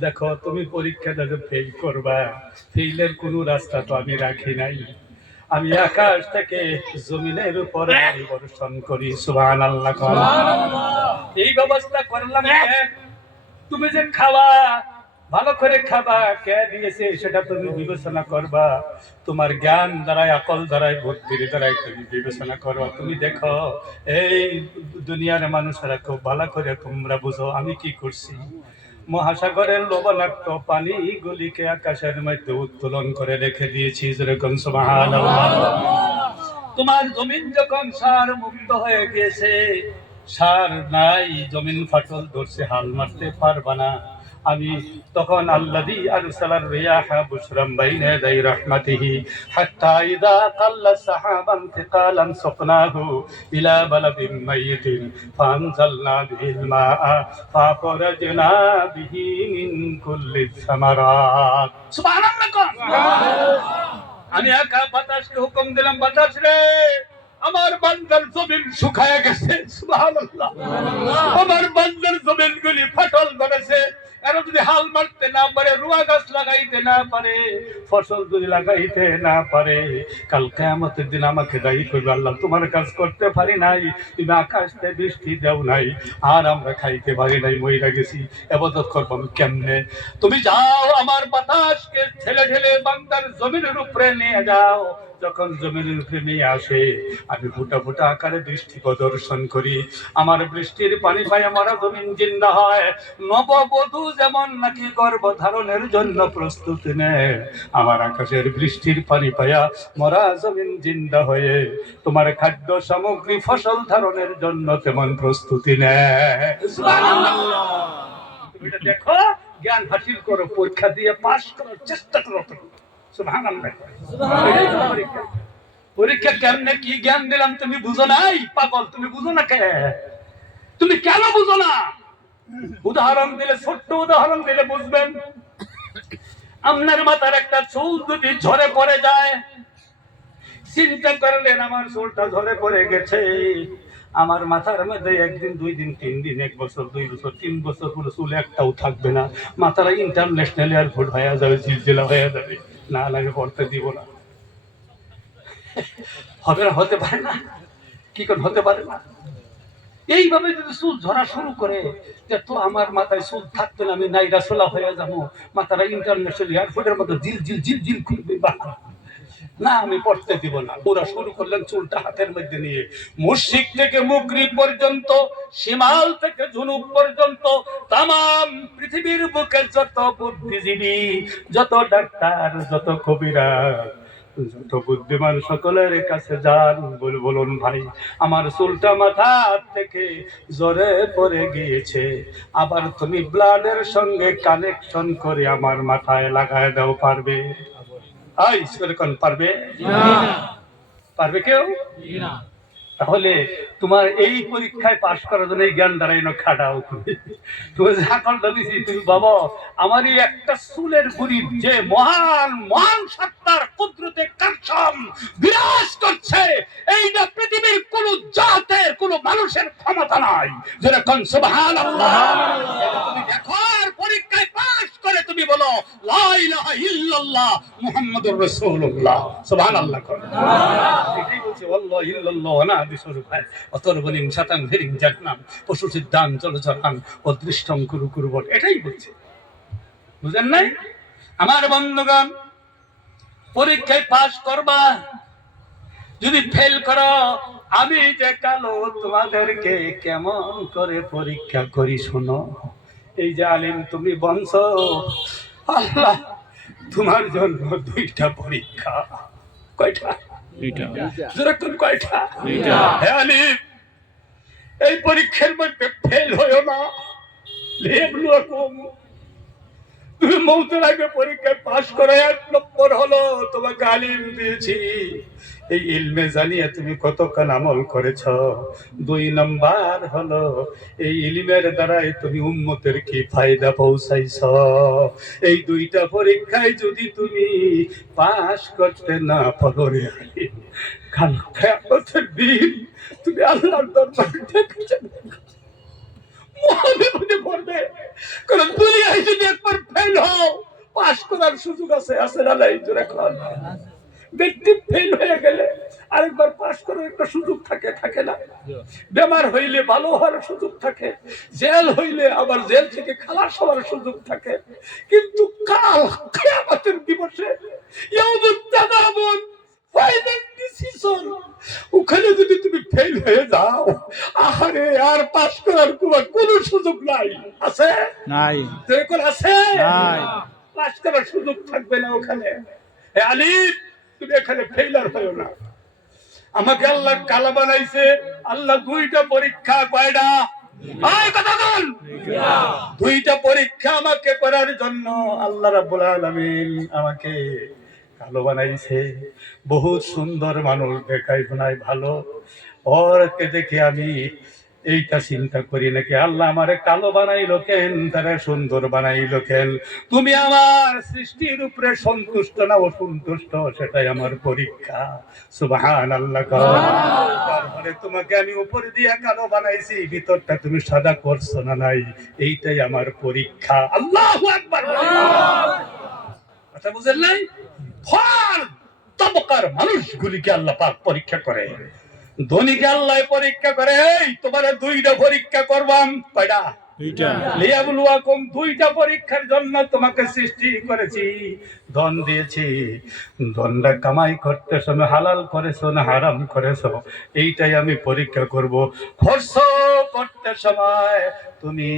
দেখো তুমি পরীক্ষাটা যে ফেল করবা, ফেইলের কোনো রাস্তা তো আমি রাখি নাই, আমি আকাশ থেকে জমিনের উপরে পরিবর্তন করি। সুবহানাল্লাহ, এই ব্যবস্থা করলাম। তুমি যে খাওয়া ভালো করে খাবা, কে দিয়েছে সেটা তুমি বিবেচনা করবা, তোমার জ্ঞান দ্বারাই, আকল দ্বারাই, বুদ্ধির দ্বারাই তুমি বিবেচনা করবা। তুমি দেখো এই দুনিয়ার মানুষেরা খুব ভালো করে তোমরা বুঝো আমি কি করছি। মহাসাগরের লবণাক্ত পানিগুলিকে আকাশের মধ্যে উত্তোলন করে রেখে দিয়েছি, যেরকম সুবহানাল্লাহ। তোমার জমিন যখন সার মুক্ত হয়ে গেছে, সার নাই, জমিন ফাটল ধরছে, হাল মারতে পারবা না, আমি তখন আল্লাযী আরসালার রিয়াহা বুশরাম বাইনা ইয়াদাই রাহমাতিহি হাত্তা ইযা কাল্লা সাহাবান থিকালান সুকনাহু ইলা বালাদিন মাইয়িতিন ফানজালনা বিহিল মাআ ফাখরাজনা বিহি মিন কুল্লিস সামারাত। সুবহানাল্লাহ। আমি একা বাতাসকে হুকুম দিলাম, বাতাস রে আমার বান্দার জমিন শুকায় গেছে, সুবহানাল্লাহ, আমার বান্দার জমিন গুলি ফাটল ধরেছে, এরা যদি হাল মারতে না পারে, রুয়া গাছ লাগাইতে না পারে, ফসল যদি লাগাইতে না পারে, কাল কিয়ামতের দিন আমাকে দায়ী করবে, আল্লাহ তোমার কাজ করতে পারি নাই, তুমি আকাশ থেকে বৃষ্টি দাও নাই, আর আমরা খাইতে পারি নাই, মইরা গেছি, ইবাদত করব আমি কেমনে? তুমি যাও আমার বাতাসকে ঠেলে ঠেলে বান্দার জমিনের উপরে নিয়ে যাও, যখন জমিনের উপরে নিয়ে আসে আমি ফুটা ফুটা আকারে বৃষ্টি প্রদর্শন করি, আমার বৃষ্টির পানি পাই আমার জমিন জিন্দা হয়। নববধূ যেমন নাকি গর্ভধারণের জন্য প্রস্তুতি নেয়, আমার আকাশের বৃষ্টির পানি পায়া মরা জমিন জিন্দা হয়ে তোমার খাদ্য সামগ্রী ফসল ধারণের জন্য তেমন প্রস্তুতি নেয়। তুমি এটা দেখো, জ্ঞান হাসিল করো, পরীক্ষা দিয়ে পাস করার চেষ্টা করো। পরীক্ষা কেমনে কি জ্ঞান দিলাম তুমি বুঝো নাই? পাগল, তুমি বুঝো না কে? তুমি কেন বুঝো না? উদাহরণ দিলে, ছোট্ট উদাহরণ দিলে বুঝবেন। আপনার মাথার একটা চুল যদি ঝরে পড়ে যায়, চিন্তা করলেন আমার চুলটা ঝরে পড়ে গেছে, আমার মাথার মধ্যে একদিন, 2 দিন, 3 দিন, 1 বছর, 2 বছর, 3 বছর পুরো চুল একটাও থাকবে না, মাথাটা ইন্টারন্যাশনাল এয়ারপোর্ট হয়ে যাবে, জিলজিলা হয়ে যাবে, না লাগে পড়তে দিব না। হবে না? হতে পারে না? কি করে হতে পারে না? এইভাবে যদি চুল ঝরা শুরু করে, তো আমার মাথায় চুল থাকবে না, আমি নাইরা সোলা হয়ে যাবো, মাথাটা ইন্টারন্যাশনাল এয়ারপোর্টের মতো জিল জিল জিল জিল করবে, না আমি পড়তে দিব না। ওরা শুরু করলেন চুলটা হাতের মধ্যে নিয়ে, মুশরিক থেকে মুগরিব পর্যন্ত, শিমাল থেকে জুনুব পর্যন্ত, তামাম পৃথিবীর বুকে যত বুদ্ধিজীবী, যত ডাক্তার, যত কবিরাজ, যত বুদ্ধিমান, সকলের কাছে যান, বলুন ভাই আমার চুলটা মাথা থেকে জ্বরে পড়ে গিয়েছে, আবার তুমি ব্লাডের সঙ্গে কানেকশন করে আমার মাথায় লাগায় দাও, পারবে? পারবে? পারবে কেউ? তাহলে তোমার এই পরীক্ষায় পাশ করার জন্য এই জ্ঞান দ্বারাই খাটাও। তুমি ঝাঁকড়টা দিছি, তুমি বাবা আমার এই একটা চুলের গুড়ি যে মহান মহান সত্তার কুদরতে কারসাম বিরাজ করছে, এইটা পৃথিবীর কোন জাতের কোন মানুষের ক্ষমতা নাই, যেরকম সুবহানাল্লাহ। তুমি দেখো আর পরীক্ষায় পাশ করে তুমি বলো লা ইলাহা ইল্লাল্লাহ মুহাম্মাদুর রাসূলুল্লাহ, সুবহানাল্লাহ। এটাই বলছে আল্লাহু ইল্লাল্লাহ ওয়া না বিশরুফ অতরবলিন শাতান ফেরিং জান্নাম পশু সিদ্ধান চলচরান অদৃষ্টম কুরু কুরু বল, এটাই বলছে, বুঝেন নাই? আমার বন্ধুগণ, পরীক্ষায় পাস করবা, যদি ফেল করো, আমি যে কালো তোমাদেরকে কেমন করে পরীক্ষা করি শোনো। এই যে আলিম তুমি বংশ, আল্লাহ তোমার জন্য 2টা পরীক্ষা। কয়টা? 2টা। যেরকম কয়টা? 2টা। হে আলিম, এই পরীক্ষার মধ্যে ফেল হইও না, লেবলুয়াকুম, তুমি মৌতের আগে পরীক্ষায় পাশ করে 1 নম্বর হলো তোমাকে আলিম দিয়েছি, এই ইলমে জানিয়ে তুমি কতক্ষণ আমল করেছ। 2 নম্বর হলো এই ইলমের দ্বারাই তুমি উম্মতের কি ফায়দা পৌঁছাইছ। এই 2টা পরীক্ষায় যদি তুমি পাশ করতে না পারো রে আলিম, কাল কিয়ামতের দিন তুমি আল্লাহর দরবারে ডেকেছেন, মহাবিপদে পড়বে। কারণ দুনিয়ায় যদি একবার ফেল হও, পাশ করার সুযোগ আছে, আছে না নাই? জোরে কর। ব্যক্তি ফেল হয়ে গেলে আরেকবার পাশ করার একটা সুযোগ থাকে, থাকে না? বেমার হইলে ভালো হওয়ার সুযোগ থাকে, জেল হইলে আবার জেল থেকে খালাস হওয়ার সুযোগ থাকে। কিন্তু কাল কিয়ামতের দিবসে ইয়াউমুত তাগাবুন ফাইনাল ডিসিশন, ওখানে যদি তুমি ফেল হয়ে যাও, আরে আর পাস করার কোনো সুযোগ নাই। আছে? নাই। দেখুন আছে? নাই। পাস করার সুযোগ থাকবে না ওখানে। হে আলী, তুমি এখানে ফেইলার হয়ো না। আমাকে আল্লাহ কালা বানাইছে, আল্লাহ দুইটা পরীক্ষা, কয়টা? দুইটা পরীক্ষা আমাকে করার জন্য আল্লাহ রাব্বুল আলামিন আমাকে কালো বানাইছে। বহুত সুন্দর মানুষ দেখাই শোনায় ভালো, ওরকে দেখে আমি এইটা চিন্তা করি নাকি আল্লাহ আমারে কালো বানাইলো কেন, তারা সুন্দর বানাইলো কেন? তুমি আমার সৃষ্টির উপরে সন্তুষ্ট না অসন্তুষ্ট, সেটাই আমার পরীক্ষা। সুবহানাল্লাহ। তারপরে তোমাকে আমি উপরে দিয়া কালো বানাইছি, ভিতরটা তুমি সাদা করছো না নাই, এইটাই আমার পরীক্ষা। আল্লাহু আকবার। কথা বুঝেন নাই? ফল তবকার মানুষগুলিকে আল্লাহ পাক পরীক্ষা করে, ধনীকে আল্লাহ পরীক্ষা করে। এই তোমার দুইটা পরীক্ষা করবাম, কয়টা? দুইটা। লিয়াবলুয়াকুম, দুইটা পরীক্ষার জন্য তোমাকে সৃষ্টি করেছি, ধন দিয়েছি। ধনটা কামাই করতে সময় হালাল করেছো না হারাম করেছো, এইটাই আমি পরীক্ষা করব। খরচ করতে সময় তুমি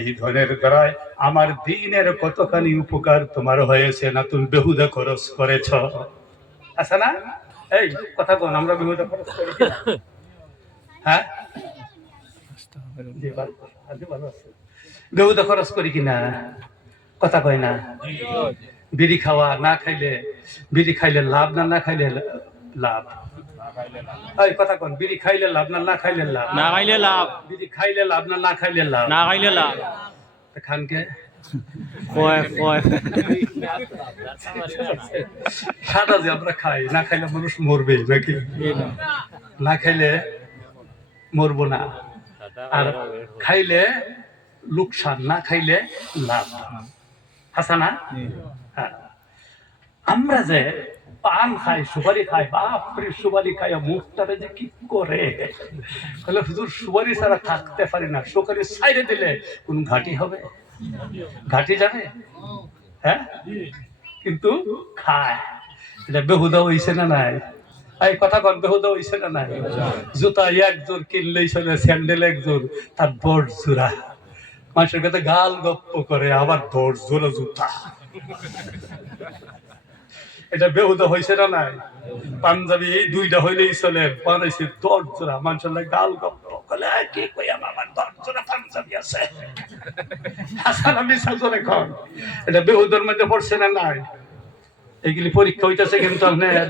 এই ধনের দ্বারায় আমার দ্বীনের কতখানি উপকার তোমার হয়েছে না তুমি বেহুদা খরচ করেছ। আছে না? এই কথা বল, আমরা বেহুদা খরচ করি কিনা? হ্যাঁ, বেহুদা খরচ করি কিনা? কথা কয় না? বিড়ি খাওয়া, না খাইলে বিড়ি খাইলে লাভ না না খাইলে লাভ? এই কথা কোন, বিড়ি খাইলে লাভ না না খাইলে লাভ? না খাইলে লাভ। বিড়ি খাইলে লাভ না না খাইলে লাভ? না খাইলে লাভ। খানকে সাদা যে আমরা খাই, না খাইলে মানুষ মরবে নাকি? না খাইলে মরবো না, আর খাইলে লোকসান, না খাইলে লাভ। হাসানা? হ্যাঁ। আমরা যে পান খাই, সুপারি খাই, বাপরে সুপারি খাই মুখটারে যে কি করে, তাহলে হুজুর সুপারি ছাড়া থাকতে পারি না, সুপারি সাইডে দিলে কোন ঘাটি হবে? ঘাটি যাবে? হ্যাঁ, কিন্তু খায়। এটা বেহুদা হইছে না নাই? এই কথা কন, বেহুদা হইছে না নাই? জুতা এক জোর কিনলেই চলে, স্যান্ডেল এক জোর, তার 10 জোড়া। মানুষের কাছে গাল গপ্প করে, আবার 10 জোড়া জুতা। এটা বেহুদা হইছে না নাই? পাঞ্জাবি এই দুইটা হইলেই চলে, বানাইছে 10 জোড়া। মানুষের গাল গপ্প করে, কি কই আমার 10 জোড়া পাঞ্জাবি আছে। হাসান আমি সাজরে কন, এটা বেহুদার মধ্যে পড়ছে না নাই? এইগুলি পরীক্ষা হইতেছে, কিন্তু আপনার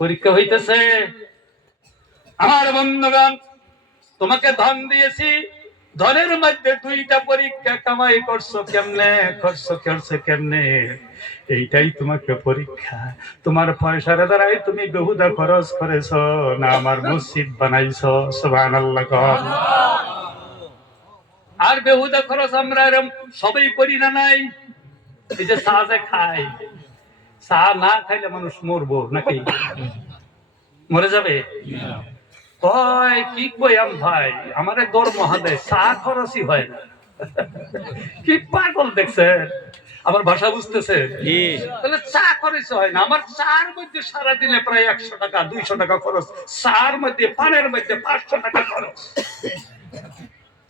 পরীক্ষা হইতেছে। আমার বন্ধুগণ, তোমাকে ধন দিয়েছি, ধনের মধ্যে দুইটা পরীক্ষা, কামাই করছো কেমনে, খরচ করছো কেমনে, এইটাই তোমাকে পরীক্ষা। তোমার পয়সার দ্বারাই তুমি বেহুদা খরচ করেছো না আমার মসজিদ বানাইছো। সুবহানাল্লাহ। আর বেহুদা খরচ আমরা এরকম সবাই করি না নাই? এই যে চা যে খাই, চা না খাইলে মানুষ মরবো নাকি? মরে যাবে? কয় কি কইয়াম ভাই, আমারে দরমহা দেয়, চা খরচই হয় না। কি পাগল দেখছেন? আমার ভাষা বুঝতেছে? তাহলে চা খরচ হয় না। আমার চার মধ্যে সারাদিনে প্রায় 100 টাকা 200 টাকা খরচ, চার মধ্যে পানের মধ্যে 500 টাকা খরচ।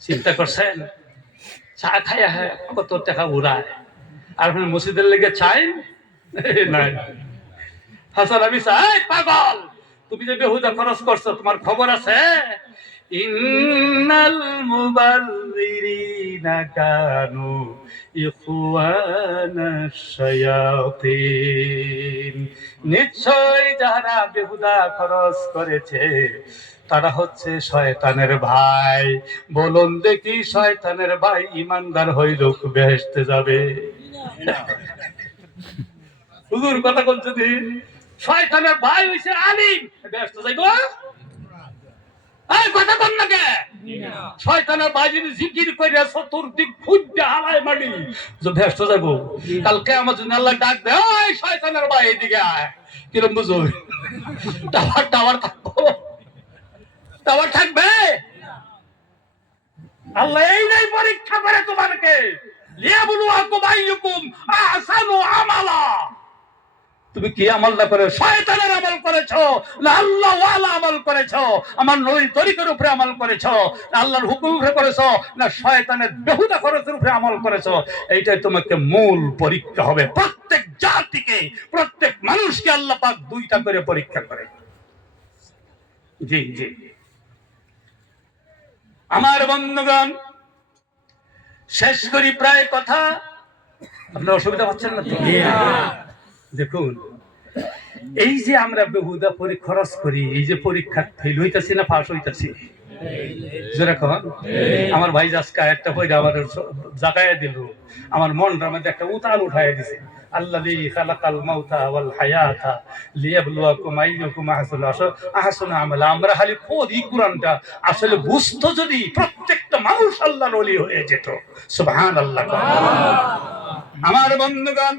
চিন্তা করছেন? চা খাইয়া কত টাকা উড়ায়, আর আপনি মসজিদের লেগে চাই নাই? হাসান আমি চাই, পাগল তুমি যে বেহুদা খরচ করছো, তোমার খবর আছে? ইন্নাল মুবাযযিরিনা কানু ইখওয়ানাশ শায়াতিন, নিশ্চয় যারা বেহুদা খরচ করেছে তারা হচ্ছে শয়তানের ভাই। বলুন দেখি, শয়তানের ভাই ইমানদার হইল বেহেশতে যাবে? হুজুর কথা বলছে, শয়তানের ভাই হইছে আলিম, বেহেশতে যাইব? এই কথা বল না কে? শয়তানের ভাই যদি জিকির করে চতুর্দিক ফুটে হালায় মাটি, যে বেহেশতে যাইব? কাল কিয়ামত দিন আল্লাহ ডাক দেয়, ওই শয়তানের ভাই এদিকে আয়। কিরম বুঝো? টাওয়ার থাকবে? আল্লাহ এই নাই পরীক্ষা করে তোমাকে, লিয়াবলুয়াকুম আইয়ুকুম আহসানু আমালা। তুমি কি আমলটা করে, শয়তানের আমল করেছো না আল্লাহ ওয়ালা আমল করেছো, আমার নবীর তরিকার উপরে আমল করেছো না আল্লাহর হুকুমের উপরে করেছো না শয়তানের বেহুদা খরচের উপরে আমল করেছো? এইটাই তোমাকে মূল পরীক্ষা হবে। প্রত্যেক জাতিকে, প্রত্যেক মানুষকে আল্লাহ পাক দুইটা করে পরীক্ষা করে। জি জি আমার বন্ধুগণ, শেষ করি প্রায় কথা। আপনারা অসুবিধা পাচ্ছেন না তো? দেখুন, এই যে আমরা বেহুদা খরচ করি, এই যে পরীক্ষা ফেল হইতাছি না পাস হইতাছি, যেরকম আমার ভাই আজকে একটা পয়সা আমার জাগায় দিল, আমার মনটার মধ্যে একটা উতাল উঠাই দিছে। আল্লাযী খালাকাল মাউতা ওয়াল হায়াতা লিয়াবলুয়াকুম আইয়ুকুম আহসানু আমালা। আমরা খালি পড়ি কুরআনটা, আসলে বুঝতো যদি প্রত্যেকটা মানুষ আল্লাহর ওলি হয়ে যেত। সুবহানাল্লাহ। আমার বন্ধুগণ,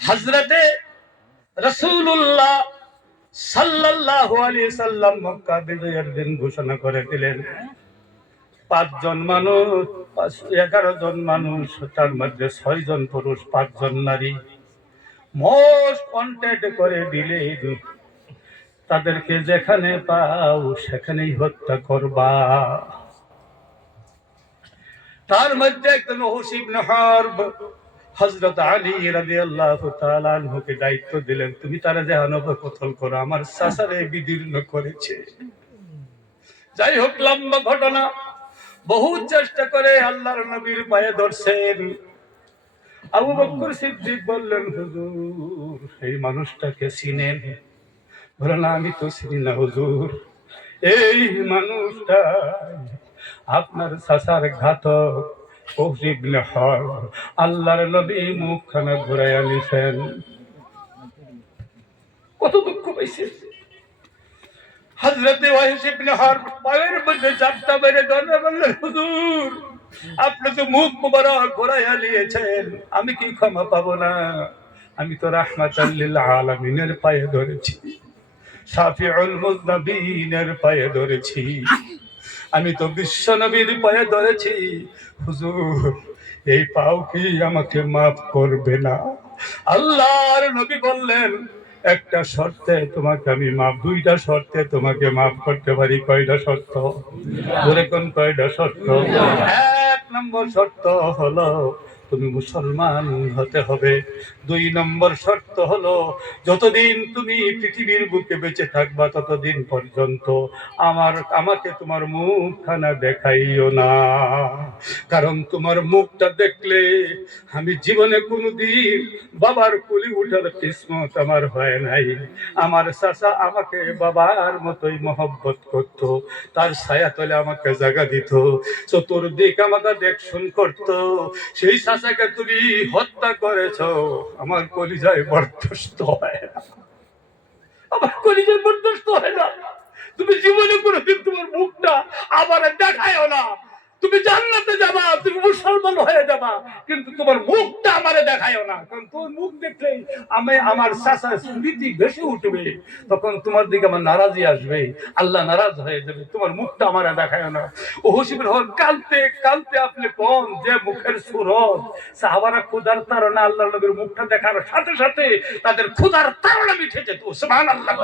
হযরতে রাসূলুল্লাহ সাল্লাল্লাহু আলাইহি সাল্লাম মক্কা বিজয়ের দিন ঘোষণা করে দিলেন, 5 জন মানুষ, 11 জন মানুষ, তার মধ্যে 6 জন পুরুষ, 5 জন নারী মোস্ট ওয়ান্টেড করে দিলেন। তাদেরকে যেখানে পাও সেখানেই হত্যা করবা। তার মধ্যে একজন ওহস ইবনে হারব, হযরত আলী রাদিয়াল্লাহু তাআলা আনহুকে দায়িত্ব দিলেন, তুমি তারা জাহান্নামে কতল করো, আমার চাচারে বিদীর্ণ করেছে। যাই হোক, লম্বা ঘটনা। বহু চেষ্টা করে আল্লাহর নবীর পায়ে ধরছেন। আবু বকর সিদ্দিক বললেন, হুজুর এই মানুষটাকে চিনেন? বলেন, আমি তো চিনি না হুজুর, এই মানুষটা আপনার চাচার ঘাতক ওহস ইবনে হারব। আল্লাহর নবী মুখখানা ঘুরাইয়া নিছেন। কত দুঃখ পাইছে। হযরতে ওহস ইবনে হারব পায়ের মধ্যে চাপটা মেরে ধরে বললেন, হুজুর আপনি তো মুখ মুবারক ঘুরাইয়া নিয়েছেন, আমি কি ক্ষমা পাবো না? আমি তো রাহমাতাল লিল আলামিনের পায়ে ধরেছি, শাফিউল মুযনিবিনের পায়ে ধরেছি, আমি তো বিশ্ব নবীর পায়ে ধরেছি। হুজুর এই পাও কি আমাকে মাফ করবে না? আল্লাহর নবী বললেন, একটা শর্তে তোমাকে আমি মাফ, 2টা শর্তে তোমাকে মাফ করতে পারি। কয়টা শর্ত? বলে কোন কয়টা শর্ত? 1 নম্বর শর্ত হলো তুমি মুসলমান হতে হবে। 2 নম্বর শর্ত হলো যতদিন তুমি পৃথিবীর বুকে বেঁচে থাকবা ততদিন পর্যন্ত আমাকে তোমার মুখখানা দেখাইও না, কারণ তোমার মুখটা দেখলে আমি জীবনে কোনোদিন বাবার কোলে উঠার কিসমত আমার হয় নাই। আমার চাচা আমাকে বাবার মতোই মহব্বত করত, তার ছায়া তলে আমাকে জায়গা দিত, চতুর্দিক আমাকে দেখশন করত। সেই চাচাকে তুমি হত্যা করেছো, আমার কলিজায় বরদাস্ত হয় না, আমার কলিজায় বরদাস্ত হয় না। তুমি জীবনে কোনোদিন তোমার মুখটা আবার দেখায়ও না। তুমি জান্নাতে যাবা, তুমি মুসলমান হয়ে যাবা, কিন্তু তোমার মুখটা আমারে দেখায়ও না, কারণ তোমার মুখ দেখলেই আমার চাচার স্মৃতি ভেসে উঠবে, তখন তোমার দিকে আমার নারাজি আসবে, আল্লাহ নারাজ হয়ে যাবে। তোমার মুখটা আমারে দেখায়ও না। ওহস ইবনে হারব কালতে কালতে আপনি কোন যে মুখের সুরত, সাহাবারা ক্ষুধার তাড়না আল্লাহর নবীর মুখটা দেখার সাথে সাথে তাদের ক্ষুধার তাড়না মিটে যেত। সুবহানাল্লাহ।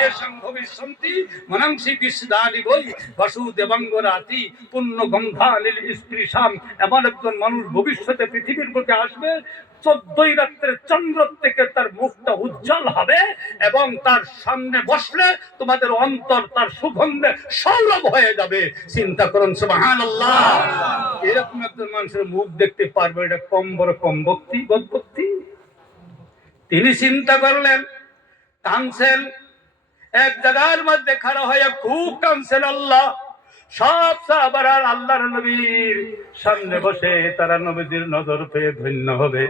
দেশং ভবিষ্যন্তি মনাংসি বিসদানি বই বাসুদেবাঙ্গরাতি পুণ্য গন্ধালিল স্পৃশাম। এমন একজন মানুষ ভবিষ্যতে পৃথিবীর বুকে আসবে, 14 রাত্রের চন্দ্র থেকে তার মুখটা উজ্জ্বল হবে এবং তার সামনে বসলে তোমাদের অন্তর তার সুগন্ধে সৌরভ হয়ে যাবে। চিন্তা করুন, সুবহানাল্লাহ। এরকম একজন মানুষের মুখ দেখতে পারবে, এটা কম বড় কম ভক্তি বদভক্তি? তিনি চিন্তা করলেন, কাঁদছেন, এক জায়গার মধ্যে খাড়া হয়ে খুব কাঁদছেন। আল্লাহ সব সাহাবারা আল্লাহর নবীর সামনে বসে তারা নবীর নজর পেয়ে ধন্য হবে,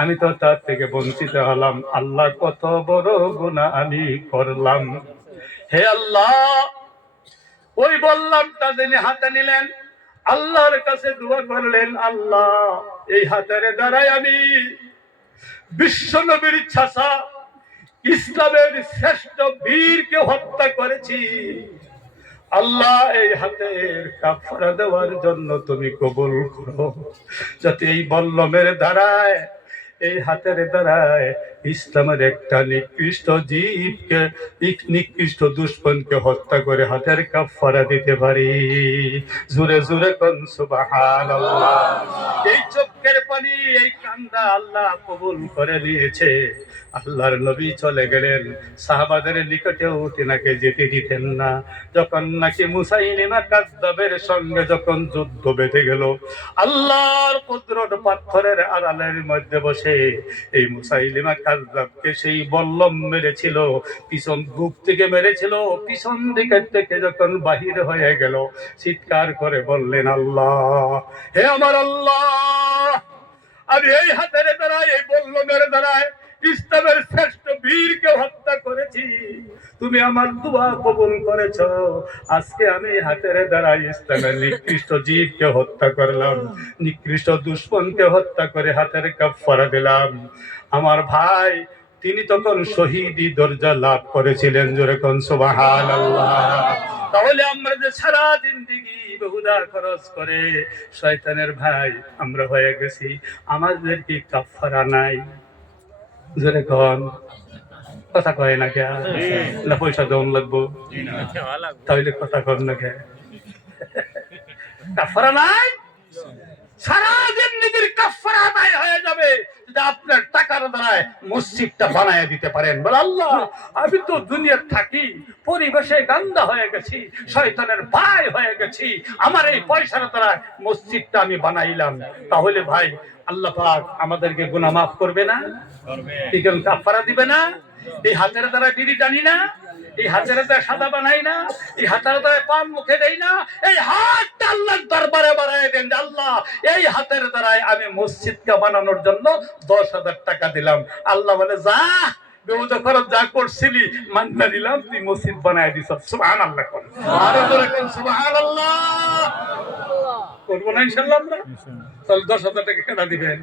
আমি তো তার থেকে বঞ্চিত হলাম। আল্লাহ কত বড় গুনাহ আমি করলাম। হে আল্লাহ, ওই বললাম তাদের হাতে নিলেন, আল্লাহর কাছে দোয়া করলেন, আল্লাহ এই হাতের দ্বারাই আমি বিশ্ব নবীর চাচা ইসলামের শ্রেষ্ঠ বীরকে হত্যা করেছি। আল্লাহ এই হাতের কাফারা দেওয়ার জন্য তুমি কবুল করো, যাতে এই বল্লমের দ্বারায়, এই হাতের দ্বারায় ইসলামের একটা নিকৃষ্ট জীবকে, নিকৃষ্ট দুশ্মনকে হত্যা করে হাতের কাফারা দিতে পারি। জোরে জোরে কোন সুবহানাল্লাহ। এই চোখের পানি, এই কান্না আল্লাহ কবুল করে নিয়েছে। আল্লাহর নবী চলে গেলেন, সাহাবাদের নিকটেও তিনাকে যেতে দিতেন না। যখন নাকি মুসাইলিমা কাযযাবের সঙ্গে যখন যুদ্ধ বেঁধে গেল, আল্লাহর কুদরত পাথরের আড়ালের মধ্যে বসে এই মুসাইলিমা কাযযাবকে সেই বল্লম মেরেছিল, পিছন বুক থেকে মেরেছিল। পিছন দিকের থেকে যখন বাহির হয়ে গেল, চিৎকার করে বললেন, আল্লাহ, হে আমার আল্লাহ, আমি এই হাতের দ্বারায়, এই বল্লমের দ্বারায় ইসলামের শ্রেষ্ঠ বীরকে হত্যা করেছি। তুমি আমার দোয়া কবুল করেছো। আজকে আমি হাতের দ্বারা ইসলামের নিকৃষ্ট জীবকে হত্যা করলাম, নিকৃষ্ট দুশ্মনকে হত্যা করে হাতের কাফারা দিলাম। আমার ভাই তিনি তখন শহীদি দরজা লাভ করেছিলেন। জোরে কোন সুবহানাল্লাহ। তাহলে আমরা যে সারা জিন্দেগি বহুদা খরচ করে শয়তানের ভাই আমরা হয়ে গেছি, আমাদের কি কাফারা নাই? জোরে কোন, কথা কয় না কে? না পয়সা দেওয়ান লাগবো? তাহলে কথা কর না কে? কাফারা নাই? সারা জিন্দেগির কাফারা আদায় হয়ে যাবে যদি আপনার টাকার দ্বারায় মসজিদটা বানায় দিতে পারেন। বলে, আল্লাহ, আমি তো দুনিয়ার থাকি, পরিবেশে গান্দা হয়ে গেছি, শয়তানের ভাই হয়ে গেছি, আমার এই পয়সার দ্বারা মসজিদটা আমি বানাইলাম। তাহলে ভাই আল্লাহ পাক আমাদেরকে গুনাহ মাফ করবে না? ঠিক কাফারা দিবে না? এই হাতের দ্বারা বিড়ি টানি না, এই হাতের দ্বারা সাদা বানাই না, এই হাতের দ্বারা পান মুখে দেই না, এই হাতটা আল্লাহর দরবারে বাড়ায় দেন, আল্লাহ এই হাতের দ্বারাই আমি মসজিদকে বানানোর জন্য 10,000 টাকা দিলাম। আল্লাহ বলে, যা বেহুদা খরচ যা করছিলি মান্না দিলাম, তুই মসজিদ বানায় দিছ। সুবহানাল্লাহ। আরো জোরে কোন সুবহানাল্লাহ। করবো না ইনশাআল্লাহ আমরা? তাহলে 10,000 টাকা কেনা দিবেন।